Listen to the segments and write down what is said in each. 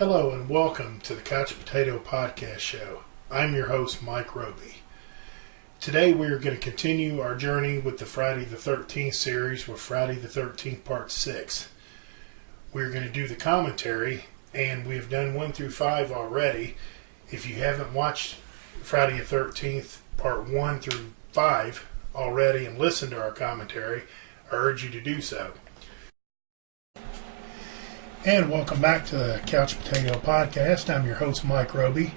Hello and welcome to the Couch Potato Podcast Show. I'm your host, Mike Roby. Today we are going to continue our journey with the Friday the 13th series with Friday the 13th Part 6. We're going to do the commentary, and we have done 1 through 5 already. If you haven't watched Friday the 13th Part 1 through 5 already and listened to our commentary, I urge you to do so. And welcome back to the Couch Potato Podcast. I'm your host, Mike Roby.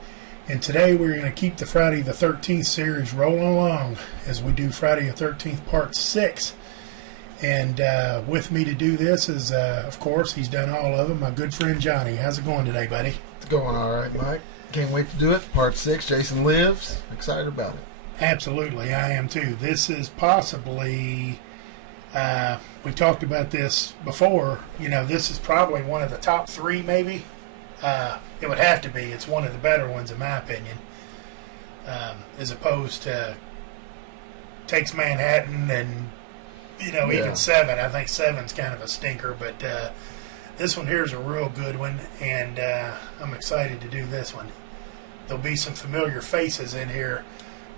And today we're going to keep the Friday the 13th series rolling along as we do Friday the 13th Part 6. And with me to do this is, of course, he's done all of them, my good friend Johnny. How's it going today, buddy? It's going all right, Mike. Can't wait to do it. Part 6, Jason Lives. Excited about it. Absolutely, I am too. This is possibly... we talked about this before. You know, this is probably one of the top 3, maybe. It would have to be. It's one of the better ones, in my opinion. As opposed to Takes Manhattan and, even 7. I think 7's kind of a stinker, but this one here is a real good one, and I'm excited to do this one. There'll be some familiar faces in here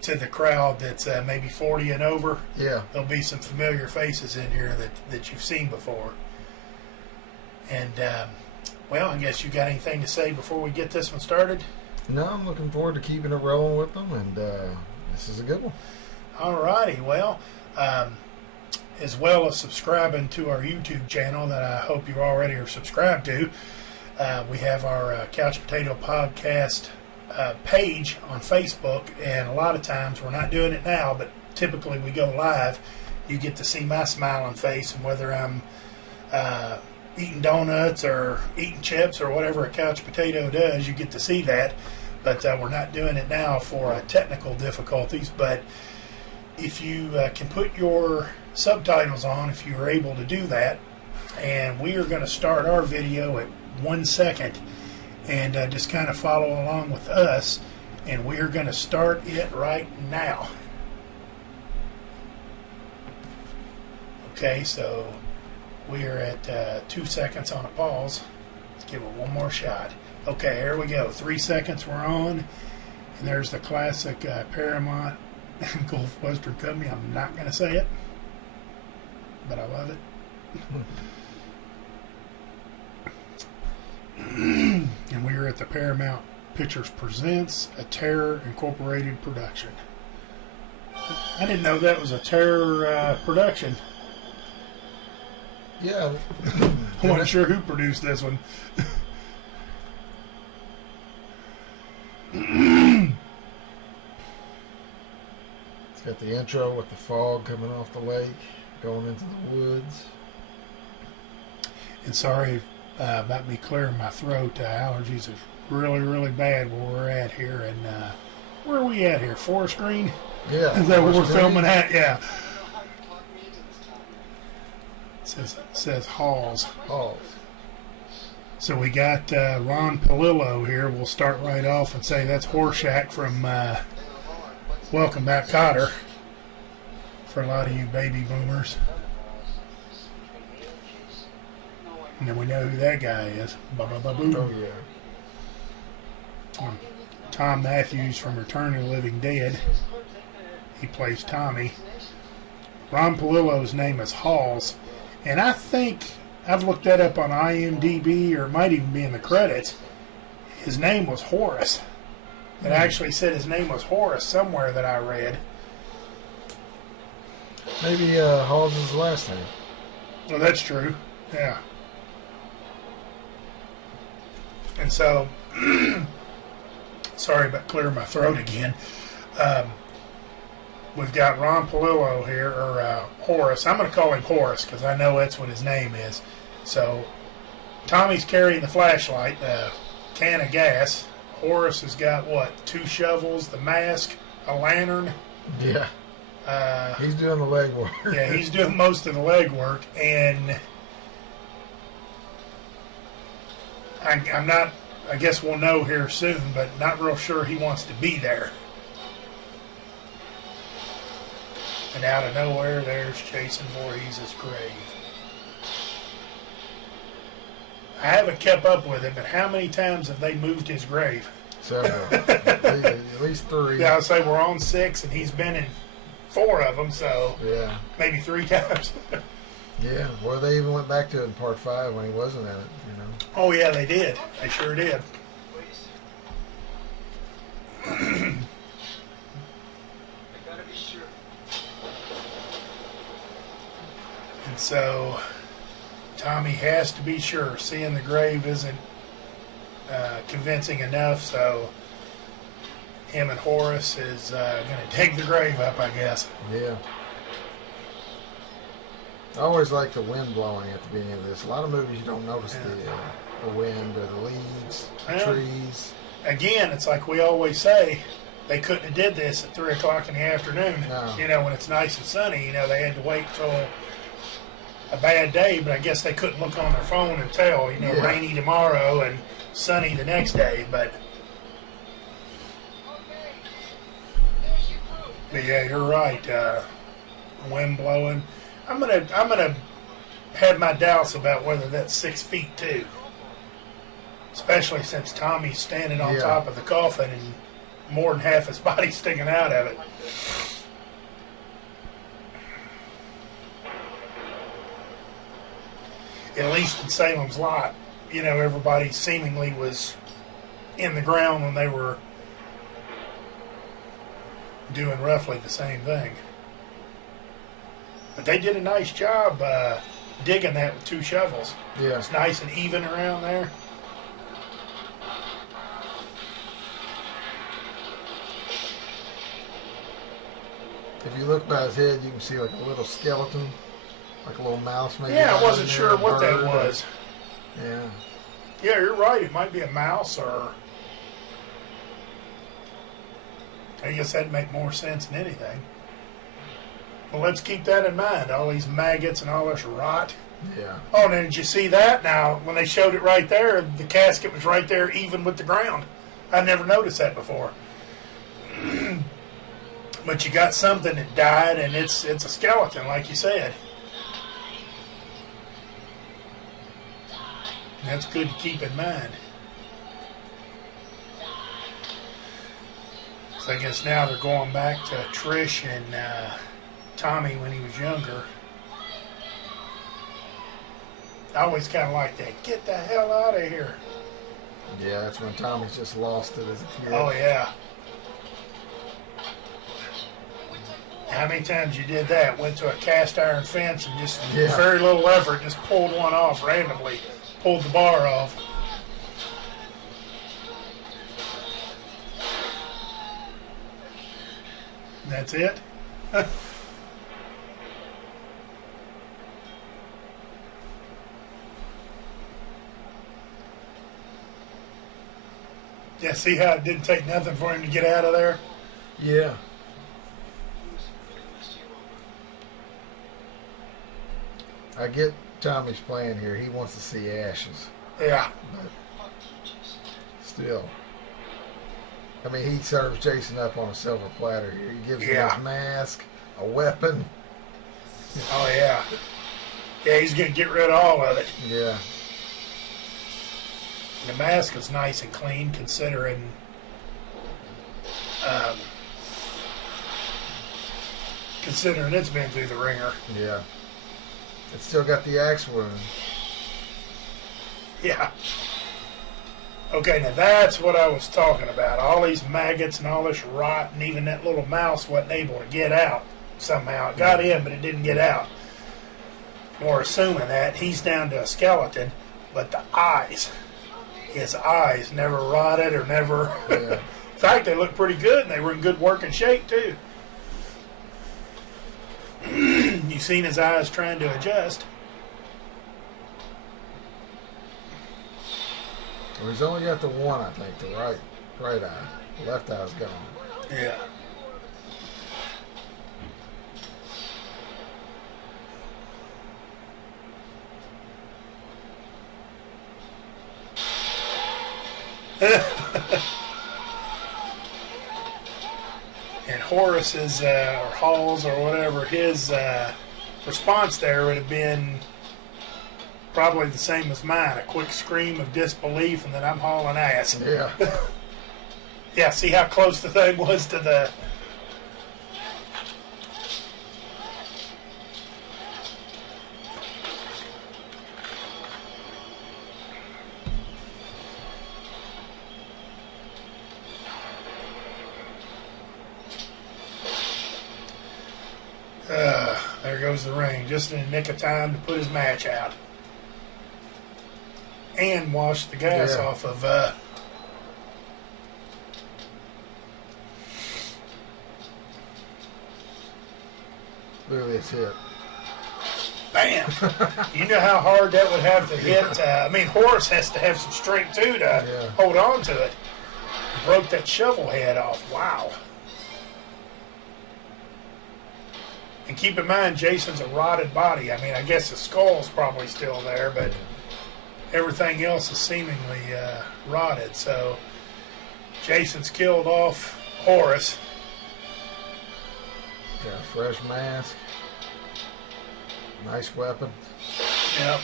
to the crowd that's maybe 40 and over. Yeah. There'll be some familiar faces in here that you've seen before. And, I guess you got anything to say before we get this one started? No, I'm looking forward to keeping it rolling with them, and this is a good one. All righty. Well, as well as subscribing to our YouTube channel that I hope you already are subscribed to, we have our Couch Potato Podcast page on Facebook, and a lot of times, we're not doing it now, but typically we go live. You get to see my smiling face, and whether I'm eating donuts or eating chips or whatever a couch potato does, you get to see that. But we're not doing it now for technical difficulties. But if you can put your subtitles on, if you are able to do that, and we are going to start our video at 1 second, and just kind of follow along with us, and we are going to start it right now. Okay, so we are at 2 seconds on a pause. Let's give it one more shot. Okay, here we go. 3 seconds, we're on, and there's the classic Paramount Gulf Western Company. I'm not going to say it, but I love it. And we are at the Paramount Pictures Presents, a Terror Incorporated production. I didn't know that was a Terror production. Yeah. I wasn't sure who produced this one. It's got the intro with the fog coming off the lake, going into the woods. And sorry about me clearing my throat. Allergies is really, really bad where we're at here. And where are we at here? Forest Green? Yeah. Is that where we're filming at? Yeah. It says Halls. Halls. So we got Ron Palillo here. We'll start right off and say that's Horshack from Welcome Back, Kotter, for a lot of you baby boomers. And then we know who that guy is. Ba-ba-ba-boom. Oh, yeah. Tom Matthews from Return of the Living Dead. He plays Tommy. Ron Palillo's name is Halls. And I think, I've looked that up on IMDb, or it might even be in the credits, his name was Horace. It actually said his name was Horace somewhere that I read. Maybe Halls is the last name. Well, that's true. Yeah. And so, sorry about clearing my throat again. We've got Ron Palillo here, or Horace. I'm going to call him Horace because I know that's what his name is. So, Tommy's carrying the flashlight, a can of gas. Horace has got, 2 shovels, the mask, a lantern. Yeah. He's doing the leg work. Yeah, he's doing most of the leg work. And I'm not, I guess we'll know here soon, but not real sure he wants to be there. And out of nowhere, there's Jason Voorhees' grave. I haven't kept up with it, but how many times have they moved his grave? Several. At least 3. Yeah, I'd say we're on 6, and he's been in 4 of them, so Yeah. maybe 3 times. Yeah. Well, they even went back to it in part 5 when he wasn't in it, you know. Oh, yeah, they did. They sure did. And so Tommy has to be sure. Seeing the grave isn't convincing enough, so him and Horace is going to dig the grave up, I guess. Yeah. I always like the wind blowing at the beginning of this. A lot of movies you don't notice the wind or the leaves, trees. Again, it's like we always say, they couldn't have did this at 3 o'clock in the afternoon. No. You know, when it's nice and sunny. You know, they had to wait till a bad day, but I guess they couldn't look on their phone and tell. You know, Yeah. rainy tomorrow and sunny the next day. But yeah, you're right. Wind blowing. I'm gonna have my doubts about whether that's 6 feet too. Especially since Tommy's standing on top of the coffin and more than half his body sticking out of it. At least in Salem's Lot, you know, everybody seemingly was in the ground when they were doing roughly the same thing. But they did a nice job digging that with 2 shovels. Yeah. It's nice and even around there. If you look by his head, you can see like a little skeleton, like a little mouse maybe. Yeah, I wasn't in sure there, what that bird. was. Yeah. Yeah, you're right. It might be a mouse, or I guess that'd make more sense than anything. Well, let's keep that in mind. All these maggots and all this rot. Yeah. Oh, and then did you see that? Now, when they showed it right there, the casket was right there, even with the ground. I never noticed that before. But you got something that died, and it's a skeleton, like you said. That's good to keep in mind. So I guess now they're going back to Trish and Tommy when he was younger. I always kind of like that. Get the hell out of here. Yeah, that's when Tommy's just lost it as a kid. Oh, yeah. How many times you did that? Went to a cast iron fence and just, with very little effort, just pulled one off randomly. Pulled the bar off. That's it? Yeah, see how it didn't take nothing for him to get out of there? Yeah. I get Tommy's plan here. He wants to see ashes. Yeah. But still. I mean, he serves Jason up on a silver platter here. He gives him his mask, a weapon. Oh, yeah. Yeah, he's going to get rid of all of it. Yeah. The mask is nice and clean, considering it's been through the ringer. Yeah. It's still got the axe wound. Yeah. Okay, now that's what I was talking about. All these maggots and all this rot, and even that little mouse wasn't able to get out somehow. It got in, but it didn't get out. We're assuming that he's down to a skeleton, but the eyes, his eyes never rotted or never... Yeah. In fact, they looked pretty good, and they were in good working shape, too. You've seen his eyes trying to adjust. Well, he's only got the one, I think, the right eye. The left eye's gone. Yeah. And Horace's, or Hall's, or whatever, his response there would have been Probably the same as mine. A quick scream of disbelief, and then I'm hauling ass. Yeah. Yeah, see how close the thing was to the... There goes the ring, just in the nick of time to put his match out. And wash the gas off of... Look at this hit. Bam! You know how hard that would have to hit. I mean, Horace has to have some strength, too, to hold on to it. Broke that shovel head off. Wow. And keep in mind, Jason's a rotted body. I mean, I guess the skull's probably still there, but everything else is seemingly rotted. So Jason's killed off Horace. Got a fresh mask. Nice weapon. Yep.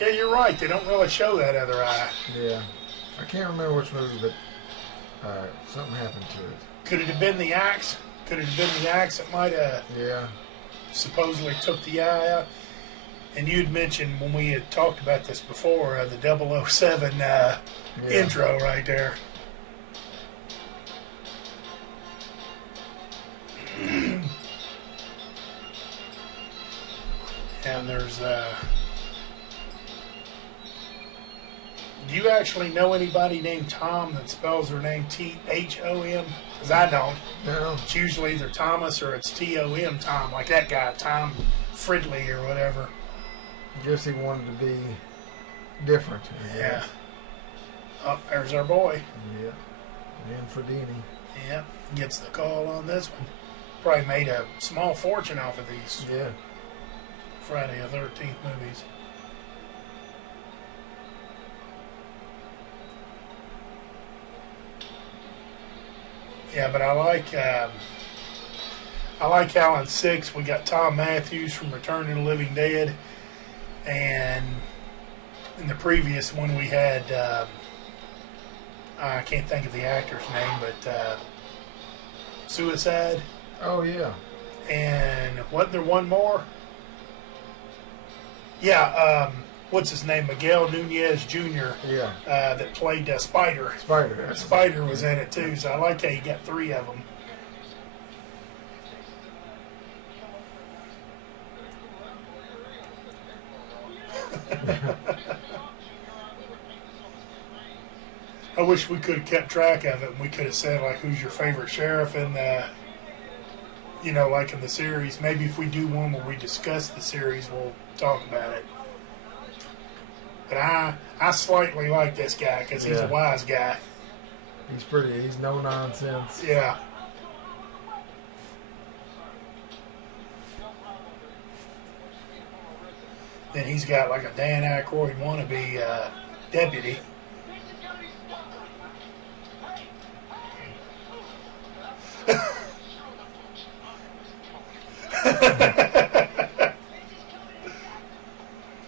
Yeah, you're right. They don't really show that other eye. Yeah. I can't remember which movie, but something happened to it. Could it have been the axe? Could it have been the axe that might have supposedly took the eye out? And you'd mentioned when we had talked about this before, the 007 intro right there. And there's... Do you actually know anybody named Tom that spells their name T-H-O-M? Because I don't. No. It's usually either Thomas or it's T-O-M Tom, like that guy, Tom Fridley or whatever. I guess he wanted to be different. Yeah. Oh, there's our boy. Yeah. And Fredini. Yep. Gets the call on this one. Probably made a small fortune off of these Friday the 13th movies. Yeah, but I like how in 6 we got Tom Matthews from Return of the Living Dead, and in the previous one we had I can't think of the actor's name, but Suicide. Oh yeah. And wasn't there one more? Yeah, what's his name? Miguel Nunez Jr. Yeah. That played Spider. Spider. Spider was in it too, so I like how you got 3 of them. I wish we could have kept track of it and we could have said, like, who's your favorite sheriff in you know, like in the series. Maybe if we do one where we discuss the series, we'll talk about it. But I slightly like this guy because he's a wise guy. He's no nonsense. Yeah. Then he's got like a Dan Aykroyd wannabe deputy.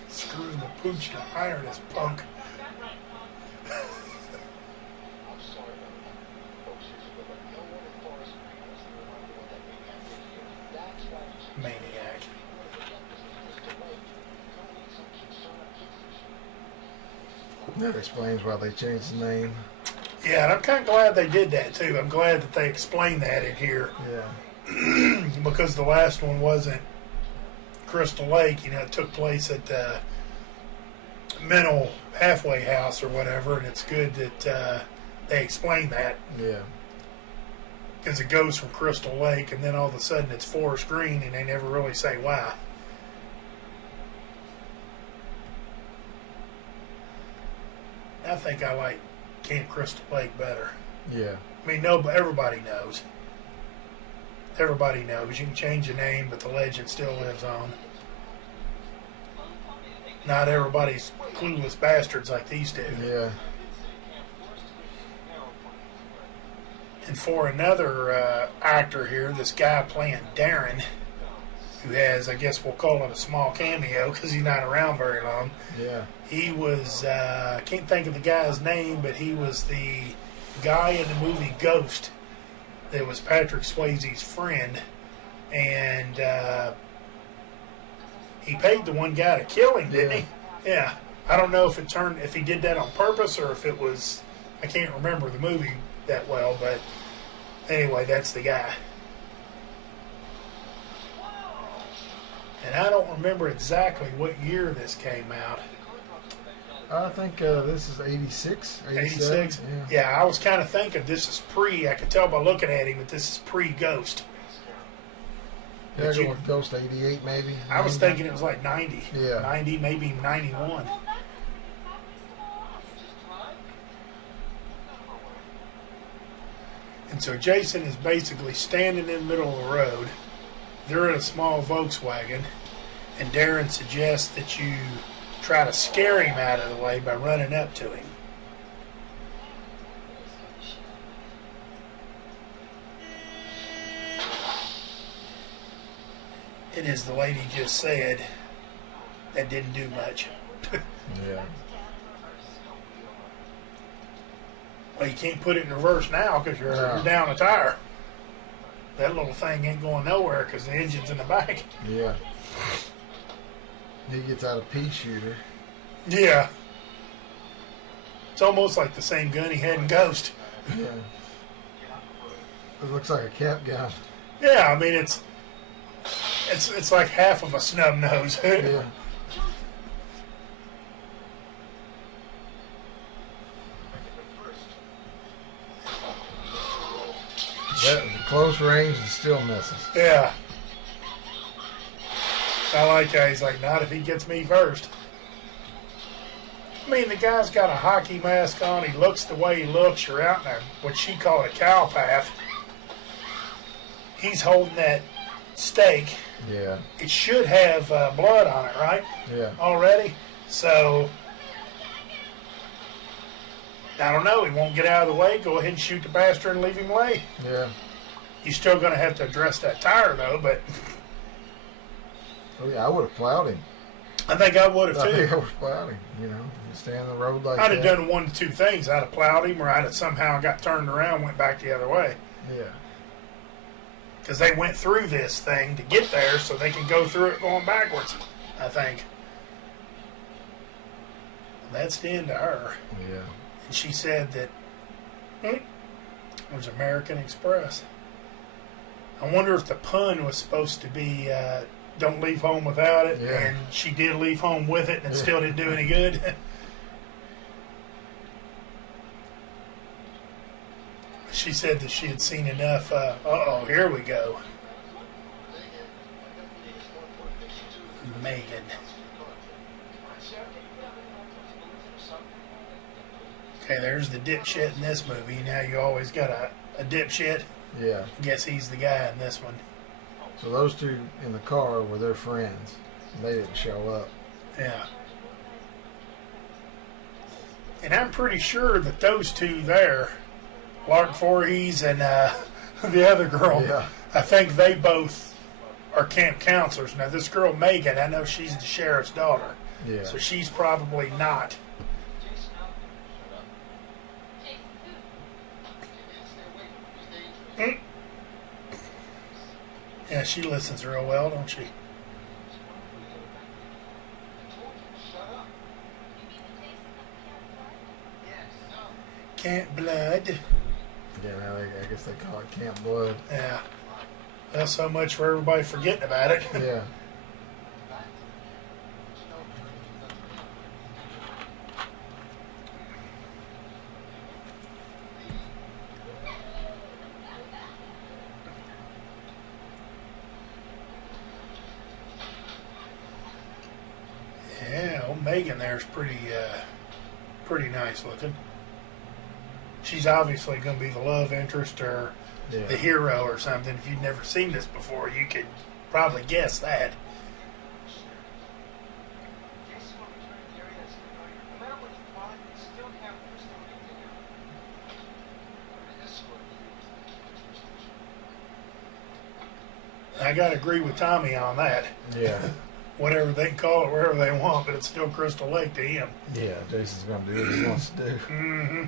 Screwing the pooch to iron this punk. Maniac. That explains why they changed the name. Yeah, and I'm kind of glad they did that too. I'm glad that they explained that in here. Yeah. Because the last one wasn't Crystal Lake. You know, it took place at the mental halfway house or whatever, and it's good that they explain that. Yeah. Because it goes from Crystal Lake, and then all of a sudden it's Forest Green, and they never really say why. I think I like Camp Crystal Lake better. Yeah. I mean, no, but everybody knows. Everybody knows. You can change the name, but the legend still lives on. Not everybody's clueless bastards like these two. Yeah. And for another actor here, this guy playing Darren, who has, I guess we'll call it a small cameo because he's not around very long. Yeah. He was, I can't think of the guy's name, but he was the guy in the movie Ghost that was Patrick Swayze's friend. And he paid the one guy to kill him, didn't he? Yeah. I don't know if he did that on purpose or if it was, I can't remember the movie that well, but anyway, that's the guy. And I don't remember exactly what year this came out. I think this is 86. 86? Yeah, I was kind of thinking this is I could tell by looking at him that this is pre-Ghost. Yeah, go with Ghost 88 maybe. I was thinking it was like 90. Yeah. 90, maybe 91. And so Jason is basically standing in the middle of the road. They're in a small Volkswagen, and Darren suggests that you try to scare him out of the way by running up to him. And as the lady just said, that didn't do much. Yeah. Well, you can't put it in reverse now because you're down a tire. That little thing ain't going nowhere because the engine's in the back. Yeah. He gets out a pea shooter. Yeah. It's almost like the same gun he had in Ghost. Yeah. It looks like a cap gun. Yeah, I mean it's like half of a snub nose. Yeah. That close range and still misses. Yeah. I like how he's like, not if he gets me first. I mean, the guy's got a hockey mask on. He looks the way he looks. You're out in what she called a cow path. He's holding that stake. Yeah. It should have blood on it, right? Yeah. Already? So, I don't know. He won't get out of the way. Go ahead and shoot the bastard and leave him lay. Yeah. You're still going to have to address that tire, though, but... Oh, yeah, I would have plowed him. I think I would have, too. I think I would have plowed him, you know. Stay on the road like I'd that. have done one of two things. I'd have plowed him, or I'd have somehow got turned around and went back the other way. Yeah. Because they went through this thing to get there, so they can go through it going backwards, I think. That's the end of her. Yeah. And she said that it was American Express. I wonder if the pun was supposed to be don't leave home without it, and she did leave home with it, and it still didn't do any good. She said that she had seen enough. Uh-oh, here we go. Megan. Okay, there's the dipshit in this movie. Now you always got a dipshit. Yeah. I guess he's the guy in this one. So those two in the car were their friends. And they didn't show up. Yeah. And I'm pretty sure that those two there, Lark Voorhees and the other girl, I think they both are camp counselors. Now, this girl, Megan, I know she's the sheriff's daughter. Yeah. So she's probably not. Yeah, she listens real well, don't she? Camp Blood. Yeah, I guess they call it Camp Blood. Yeah. Well, so much for everybody forgetting about it. Yeah. Yeah, old Megan there's pretty nice looking. She's obviously going to be the love interest or the hero or something. If you've never seen this before, you could probably guess that. I got to agree with Tommy on that. Yeah. Whatever they can call it, wherever they want, but it's still Crystal Lake to him. Yeah, Jason's going to do what he wants to do. Mm-hmm.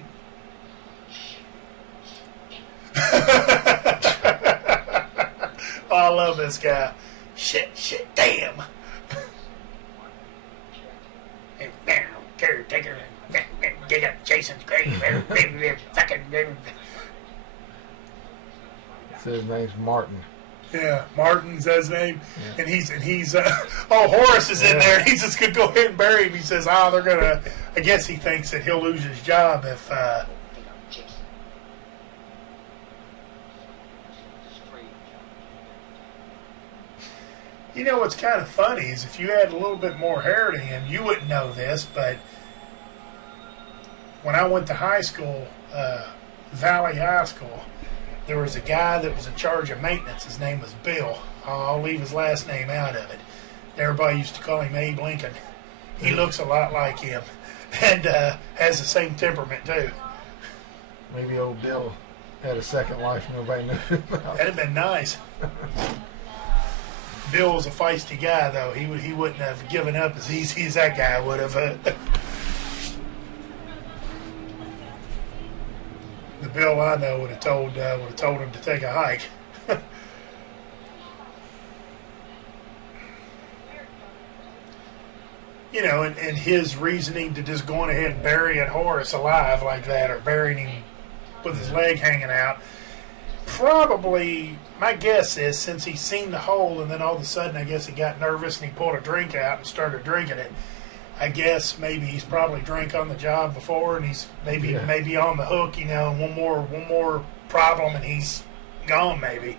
Oh, I love this guy. Shit, damn. And now, caretaker, dig up Jason's grave. Fucking. So his name's Martin. Yeah, Martin's his name, yeah. and he's Horace is in there. He's just gonna go ahead and bury him. He says, they're gonna. I guess he thinks that he'll lose his job if. You know what's kind of funny is if you had a little bit more hair to him, you wouldn't know this, but when I went to high school, Valley High School, there was a guy that was in charge of maintenance. His name was Bill. I'll leave his last name out of it. Everybody used to call him Abe Lincoln. He looks a lot like him and has the same temperament, too. Maybe old Bill had a second life nobody knew about. That'd have been nice. Bill was a feisty guy, though. He wouldn't have given up as easy as that guy would have. The Bill I know would have told him to take a hike. You know, and his reasoning to just going ahead and burying Horace alive like that, or burying him with his leg hanging out. Probably, my guess is, since he's seen the hole and then all of a sudden I guess he got nervous and he pulled a drink out and started drinking it. I guess maybe he's probably drank on the job before and he's maybe on the hook, you know, one more problem and he's gone maybe.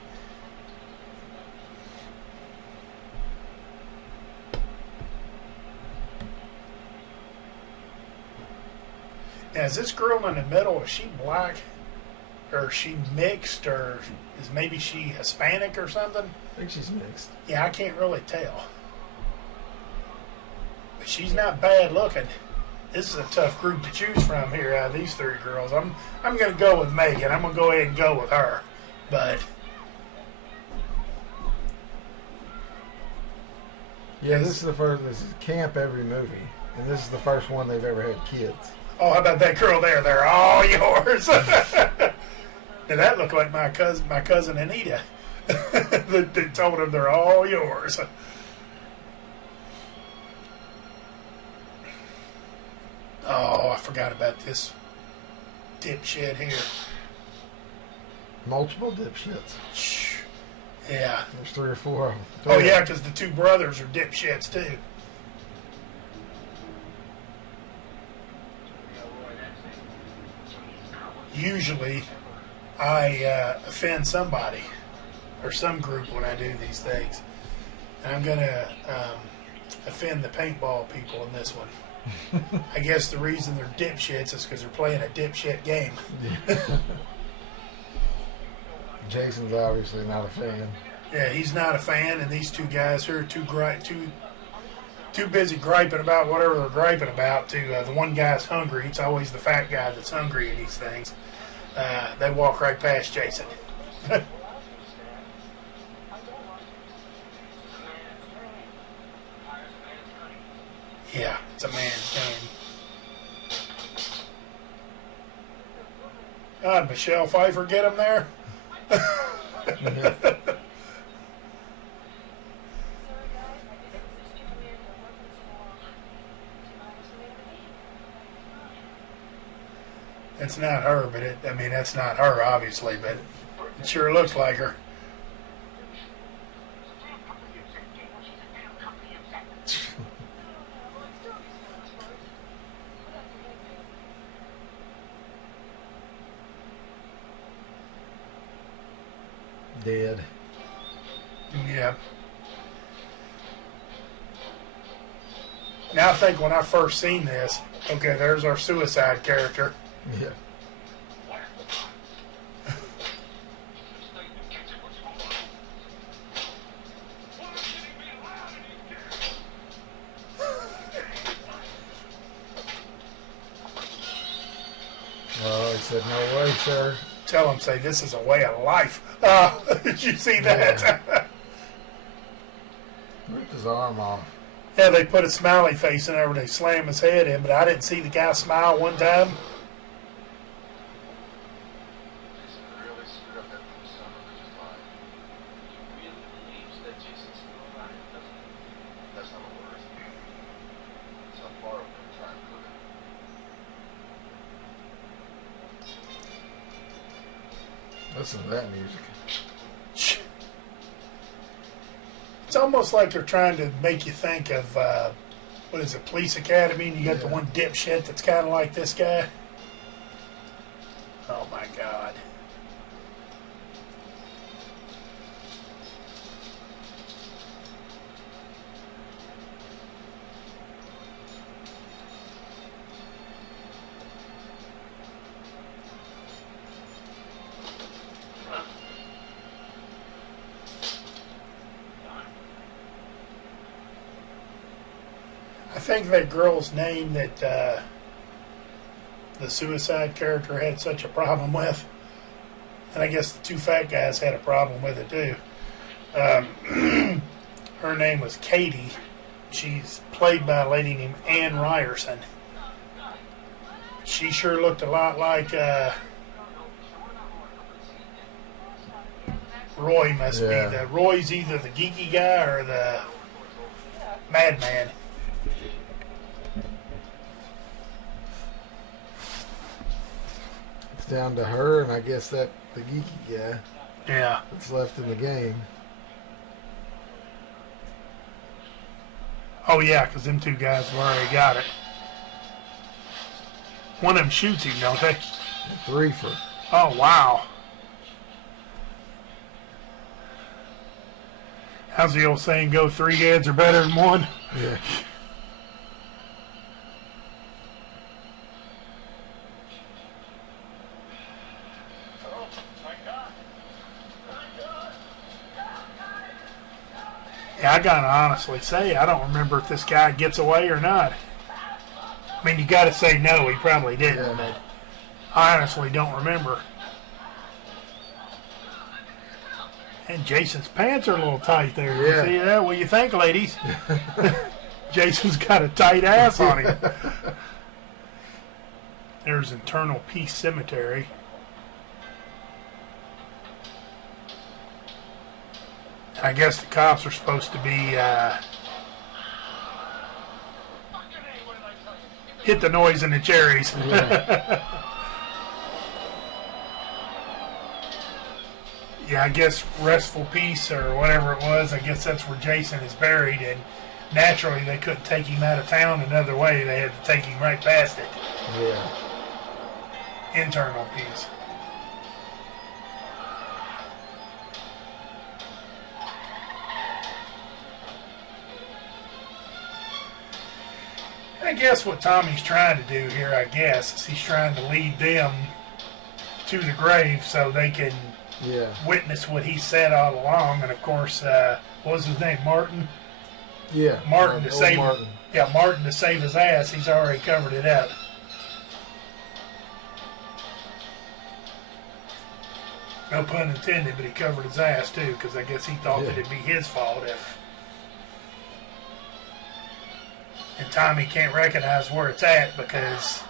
Now, is this girl in the middle, is she black? Or is she mixed, or is maybe she Hispanic or something? I think she's mixed. Yeah, I can't really tell. But she's not bad looking. This is a tough group to choose from here out of these three girls. I'm going to go with Megan. I'm going to go ahead and go with her. But yeah, this is camp every movie, and this is the first one they've ever had kids. Oh, how about that girl there? They're all yours. Now that looked like my cousin Anita. They told him they're all yours. Oh, I forgot about this dipshit here. Multiple dipshits. Yeah. There's 3 or 4 of them. Oh, yeah, because the 2 brothers are dipshits, too. Usually, I offend somebody or some group when I do these things. And I'm going to offend the paintball people in this one. I guess the reason they're dipshits is because they're playing a dipshit game. Jason's obviously not a fan. Yeah, he's not a fan, and these 2 guys here are too busy griping about whatever they're griping about. The one guy's hungry. It's always the fat guy that's hungry in these things. They walk right past Jason. Yeah, it's a man's game. God, Michelle Pfeiffer get him there? It's not her, but that's not her, obviously, but it sure looks like her. Dead. Yeah. Now I think when I first seen this, okay, there's our suicide character. Yeah. Oh, he said, "No way, sir." Tell him, say, this is a way of life. Did you see that? Yeah. his arm off. Yeah, they put a smiley face in there where they slam his head in, but I didn't see the guy smile one time. Listen to that music. It's almost like they're trying to make you think of, what is it, Police Academy, and you got the one dipshit that's kind of like this guy. Oh, my God. I think that girl's name that the suicide character had such a problem with, and I guess the two fat guys had a problem with it too. Her name was Katie. She's played by a lady named Ann Ryerson. She sure looked a lot like Roy must be. Roy's either the geeky guy or the madman. It's down to her, and I guess that the geeky guy. Yeah. That's left in the game. Oh yeah, because them two guys have already got it. One of them shoots him, don't they? A threefer. Oh wow. How's the old saying go? 3 heads are better than one? Yeah. Yeah, I gotta honestly say, I don't remember if this guy gets away or not. I mean, you gotta say no, he probably didn't, but I honestly don't remember. And Jason's pants are a little tight there. Yeah. You see that? What do you think, ladies? Jason's got a tight ass on him. There's Eternal Peace Cemetery. I guess the cops are supposed to be hit the noise in the cherries. Yeah. Yeah, I guess Restful Peace or whatever it was, I guess that's where Jason is buried, and naturally they couldn't take him out of town another way. They had to take him right past it. Yeah. Internal Peace. I guess what Tommy's trying to do here, I guess, is he's trying to lead them to the grave so they can witness what he said all along. And of course, what was his name? Martin? Yeah. Martin to save Martin. Yeah, Martin to save his ass. He's already covered it up. No pun intended, but he covered his ass too, because I guess he thought that it'd be his fault if. And Tommy can't recognize where it's at because.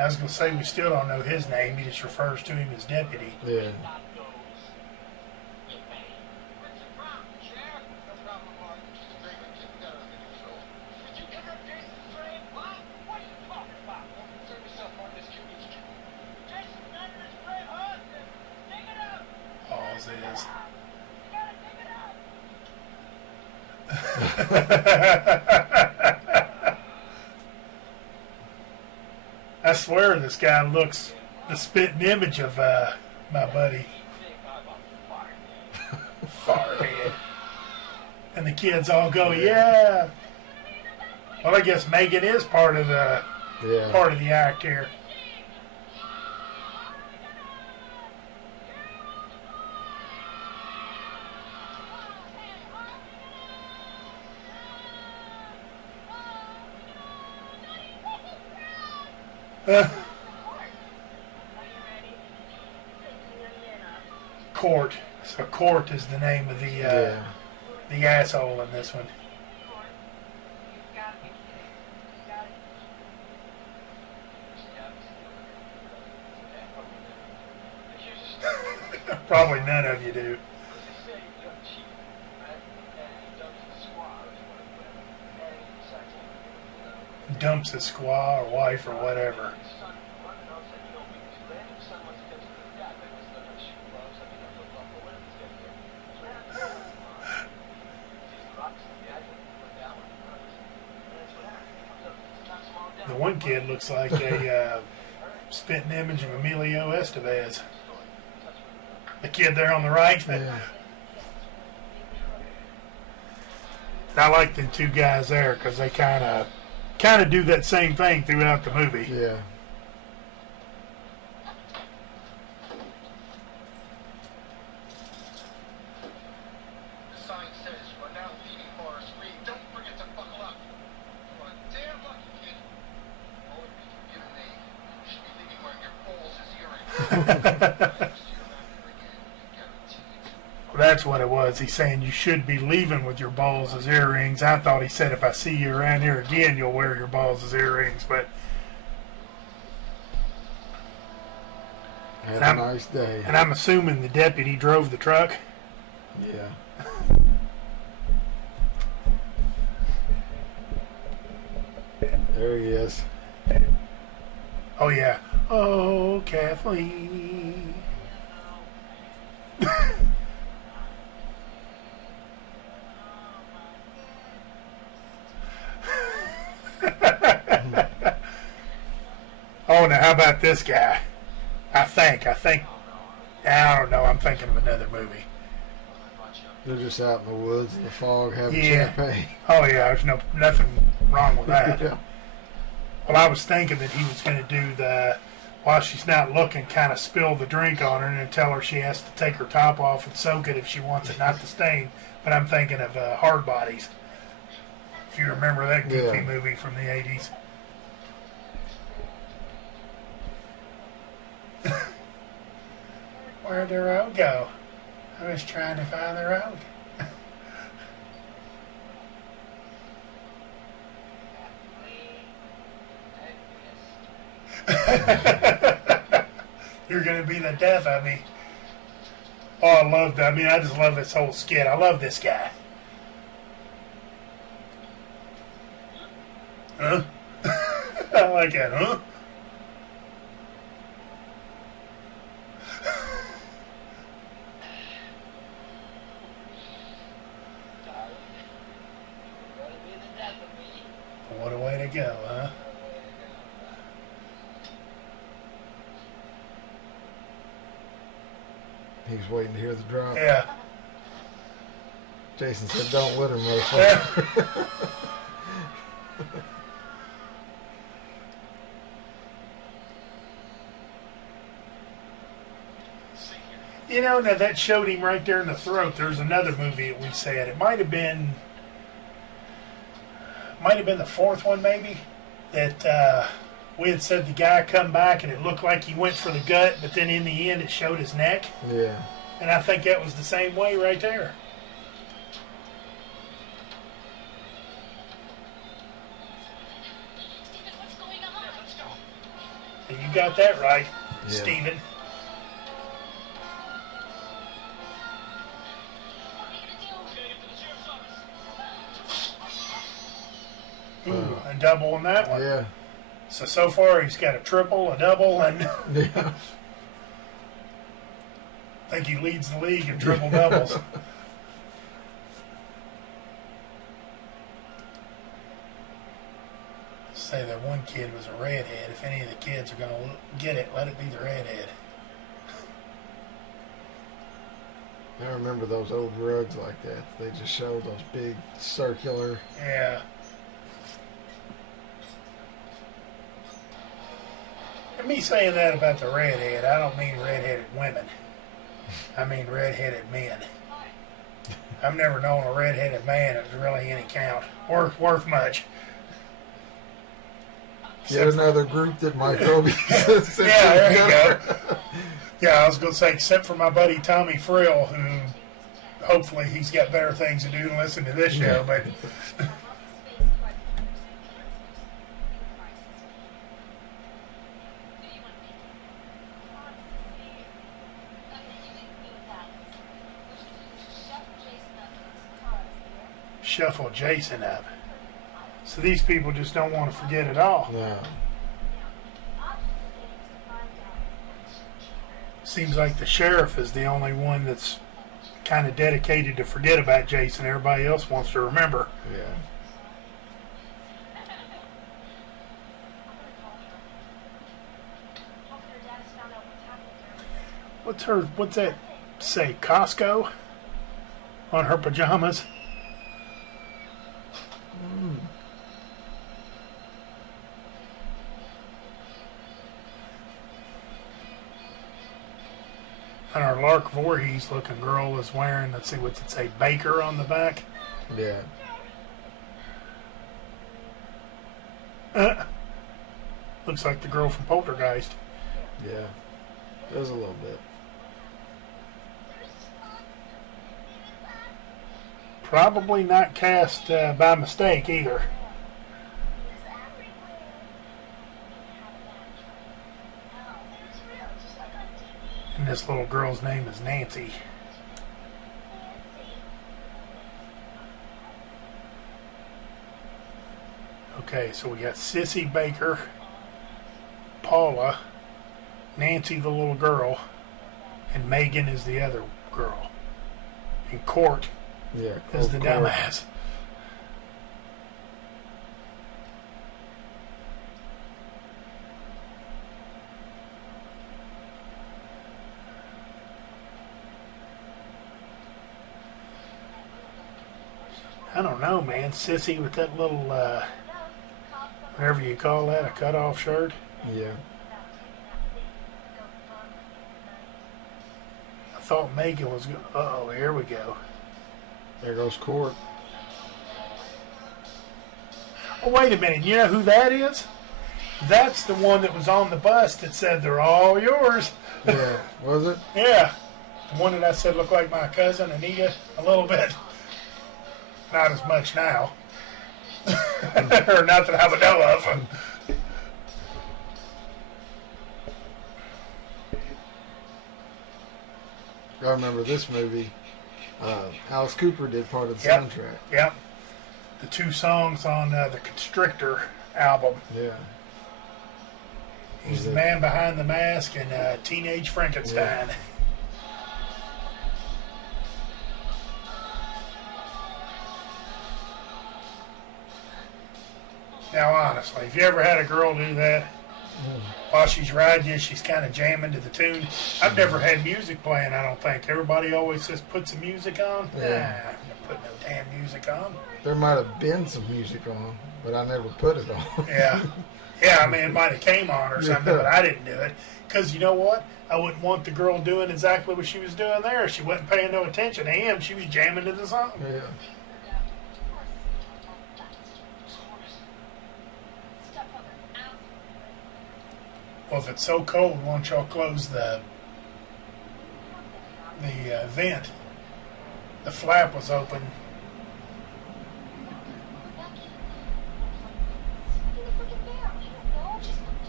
I was going to say we still don't know his name. He just refers to him as deputy. Yeah. Alls is. I swear this guy looks the spitting image of my buddy. Farthead. And the kids all go, yeah. Well, I guess Megan is part of the act here. Court. So Court is the name of the asshole in this one. Probably none of you do. Dumps his squaw or wife or whatever. The one kid looks like a spitting image of Emilio Estevez. The kid there on the right. Yeah. I like the two guys there because they kind of do that same thing throughout the movie. Yeah. That's what it was. He's saying you should be leaving with your balls as earrings. I thought he said if I see you around here again, you'll wear your balls as earrings. But have a nice day. And I'm assuming the deputy drove the truck. Yeah. There he is. Oh yeah. Oh, Kathleen. Oh, now how about this guy? I think, I don't know, I'm thinking of another movie. They're just out in the woods in the fog having champagne. Oh yeah, there's nothing wrong with that. Yeah. Well, I was thinking that he was going to do the, while she's not looking, kind of spill the drink on her and then tell her she has to take her top off and soak it if she wants it not to stain. But I'm thinking of Hard Bodies. If you remember that goofy movie from the 80s. Where'd the road go? I was trying to find the road. You're going to be the death of me. Oh, I love that. I mean, I just love this whole skit. I love this guy. Huh? I like that, huh? What a way to go, huh? He's waiting to hear the drop. Yeah. Jason said, "Don't let him, motherfucker." You know, now that showed him right there in the throat. There's another movie that we said. It might have been the fourth one, maybe, that we had said the guy come back and it looked like he went for the gut, but then in the end it showed his neck. Yeah. And I think that was the same way right there. Steven, what's going on? Let's go. And you got that right, Yeah. Steven. Ooh, a double on that one. Yeah. So far he's got a triple, a double, and Yeah. I think he leads the league in triple doubles. Say that one kid was a redhead. If any of the kids are going to get it, let it be the redhead. I remember those old rugs like that. They just showed those big circular. Yeah. And me saying that about the redhead, I don't mean redheaded women. I mean redheaded men. I've never known a redheaded man that's really any count. Worth much. Yet another group that microbies. Yeah, there you go. Yeah, I was going to say, except for my buddy Tommy Frill, who hopefully he's got better things to do than listen to this show, but shuffle Jason up. So these people just don't want to forget it all. No. Seems like the sheriff is the only one that's kind of dedicated to forget about Jason. Everybody else wants to remember. Yeah. What's that say? Costco on her pajamas? And our Lark Voorhees looking girl is wearing, let's see, what's it say, Baker on the back? Yeah. Looks like the girl from Poltergeist. Yeah. Does a little bit. Probably not cast by mistake either. And this little girl's name is Nancy. Okay, so we got Sissy Baker, Paula, Nancy the little girl, and Megan is the other girl. And Court is the dumbass. I don't know, man. Sissy with that little, whatever you call that, a cutoff shirt. Yeah. I thought Megan was going. Uh-oh, here we go. There goes Court. Oh, wait a minute. You know who that is? That's the one that was on the bus that said they're all yours. Yeah. Was it? Yeah. The one that I said looked like my cousin Anita a little bit. Not as much now. Or not that I would know of. I remember this movie. Alice Cooper did part of the soundtrack. Yep. The two songs on the Constrictor album. Yeah. He's the Man Behind the Mask and Teenage Frankenstein. Yeah. Now, honestly, if you ever had a girl do that while she's riding you, she's kind of jamming to the tune. I've never had music playing, I don't think. Everybody always says put some music on. Yeah. Nah, I'm not putting no damn music on. There might have been some music on, but I never put it on. Yeah. Yeah, I mean, it might have came on or something, but I didn't do it. Because you know what? I wouldn't want the girl doing exactly what she was doing there. She wasn't paying no attention to him. She was jamming to the song. Yeah. Well, if it's so cold, why don't y'all close the vent? The flap was open.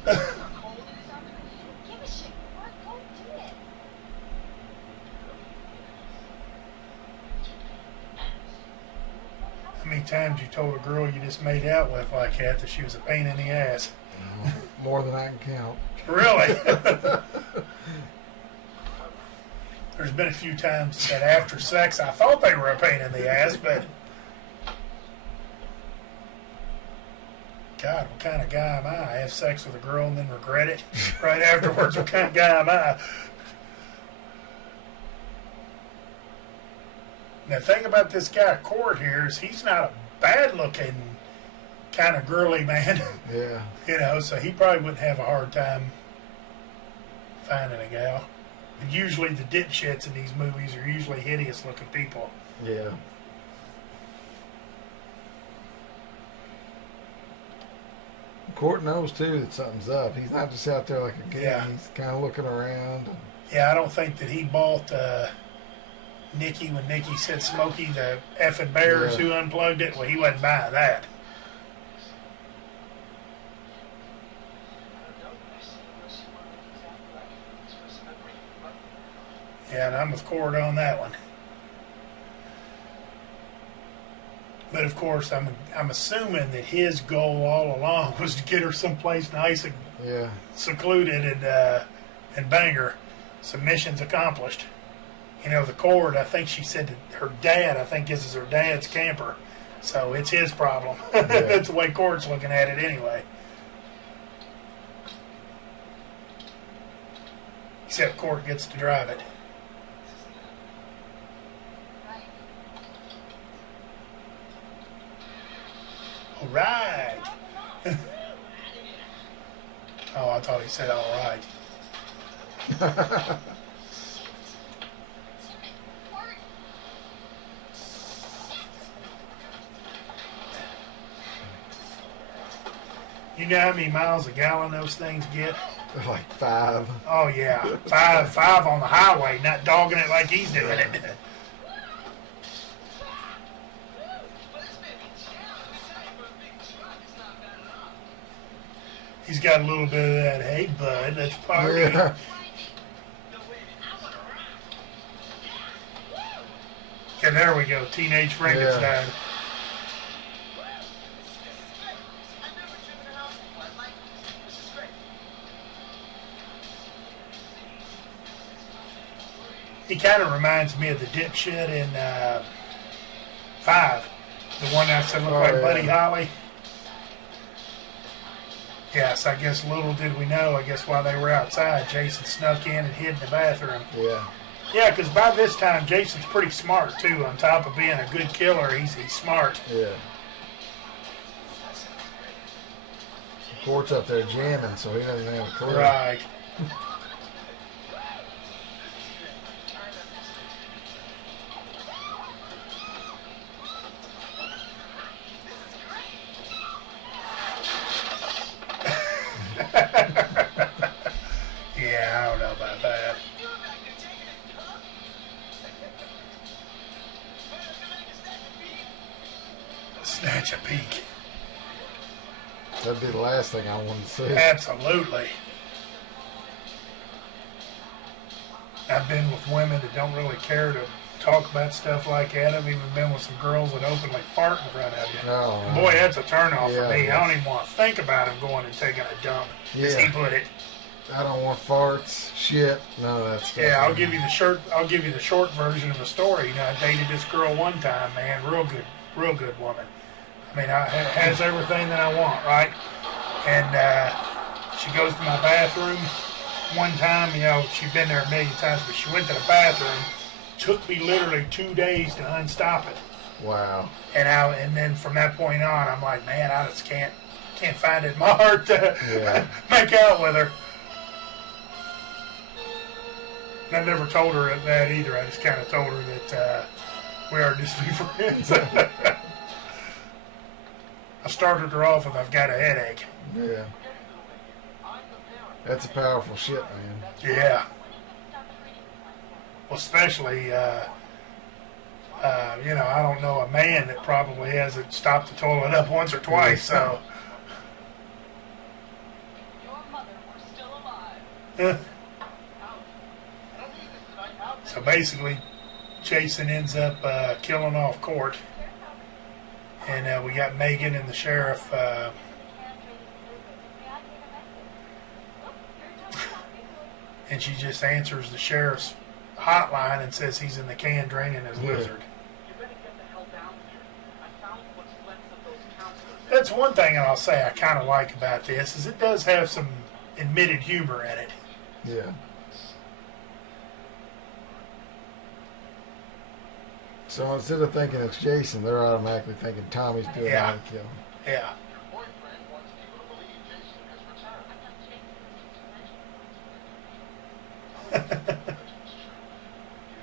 How many times you told a girl you just made out with like that she was a pain in the ass? More than I can count. Really? There's been a few times that after sex I thought they were a pain in the ass, but God, what kind of guy am I? I have sex with a girl and then regret it right afterwards. What kind of guy am I? Now, the thing about this guy Court here is he's not a bad-looking kind of girly man. Yeah. You know, so he probably wouldn't have a hard time finding a gal. And usually the dipshits in these movies are usually hideous looking people. Yeah. Court knows too that something's up. He's not just out there like a kid. Yeah. He's kind of looking around. And, Yeah, I don't think that he bought Nikki when Nikki said Smokey the effing bears Yeah. who unplugged it. Well, he wasn't buying that. Yeah, and I'm with Cord on that one. But of course, I'm assuming that his goal all along was to get her someplace nice and yeah. secluded and bang her. So mission's accomplished. You know, the Cord, I think she said that her dad, I think this is her dad's camper. So it's his problem. That's the way Cord's looking at it anyway. Except Cord gets to drive it. All right. Oh, I thought he said all right. You know how many miles a gallon those things get? Like 5. Oh yeah, five on the highway, not dogging it like he's doing it. He's got a little bit of that, hey bud, let's party. Yeah. And there we go, Teenage Frankenstein. Yeah. He kind of reminds me of the dipshit in 5. The one that said looked like yeah. Buddy Holly. Yes, I guess little did we know, I guess while they were outside, Jason snuck in and hid in the bathroom. Yeah. Yeah, because by this time, Jason's pretty smart, too. On top of being a good killer, he's smart. Yeah. Court's up there jamming, so he doesn't have a clue. Right. Yeah, I don't know about that. Snatch a peek. That'd be the last thing I wanted to see. Absolutely. I've been with women that don't really care to talk about stuff like that. I've even been with some girls that openly fart in front of you. No. Boy, that's a turnoff Yeah, for me. I yes. don't even want to think about him going and taking a dump, as he Yeah. put it. I don't want farts, shit, none of that stuff. Yeah, I'll give you the short version of the story. You know, I dated this girl one time, man, real good woman. I mean, has everything that I want, right? And she goes to my bathroom one time. You know, she'd been there a million times, but she went to the bathroom. Took me literally 2 days to unstop it. Wow. And then from that point on, I'm like, man, I just can't find it in my heart to make out with her. And I never told her that either. I just kind of told her that we are just be friends. I started her off with, I've got a headache. Yeah. That's a powerful shit, man. Yeah. Well, especially, you know, I don't know a man that probably hasn't stopped the toilet up once or twice, so. Your mother was still alive. So basically, Jason ends up killing off Court. And we got Megan and the sheriff. And she just answers the sheriff's hotline and says he's in the can draining his lizard. That's one thing I'll say I kind of like about this, is it does have some admitted humor in it. Yeah. So instead of thinking it's Jason, they're automatically thinking Tommy's doing Yeah. all the killing. Yeah.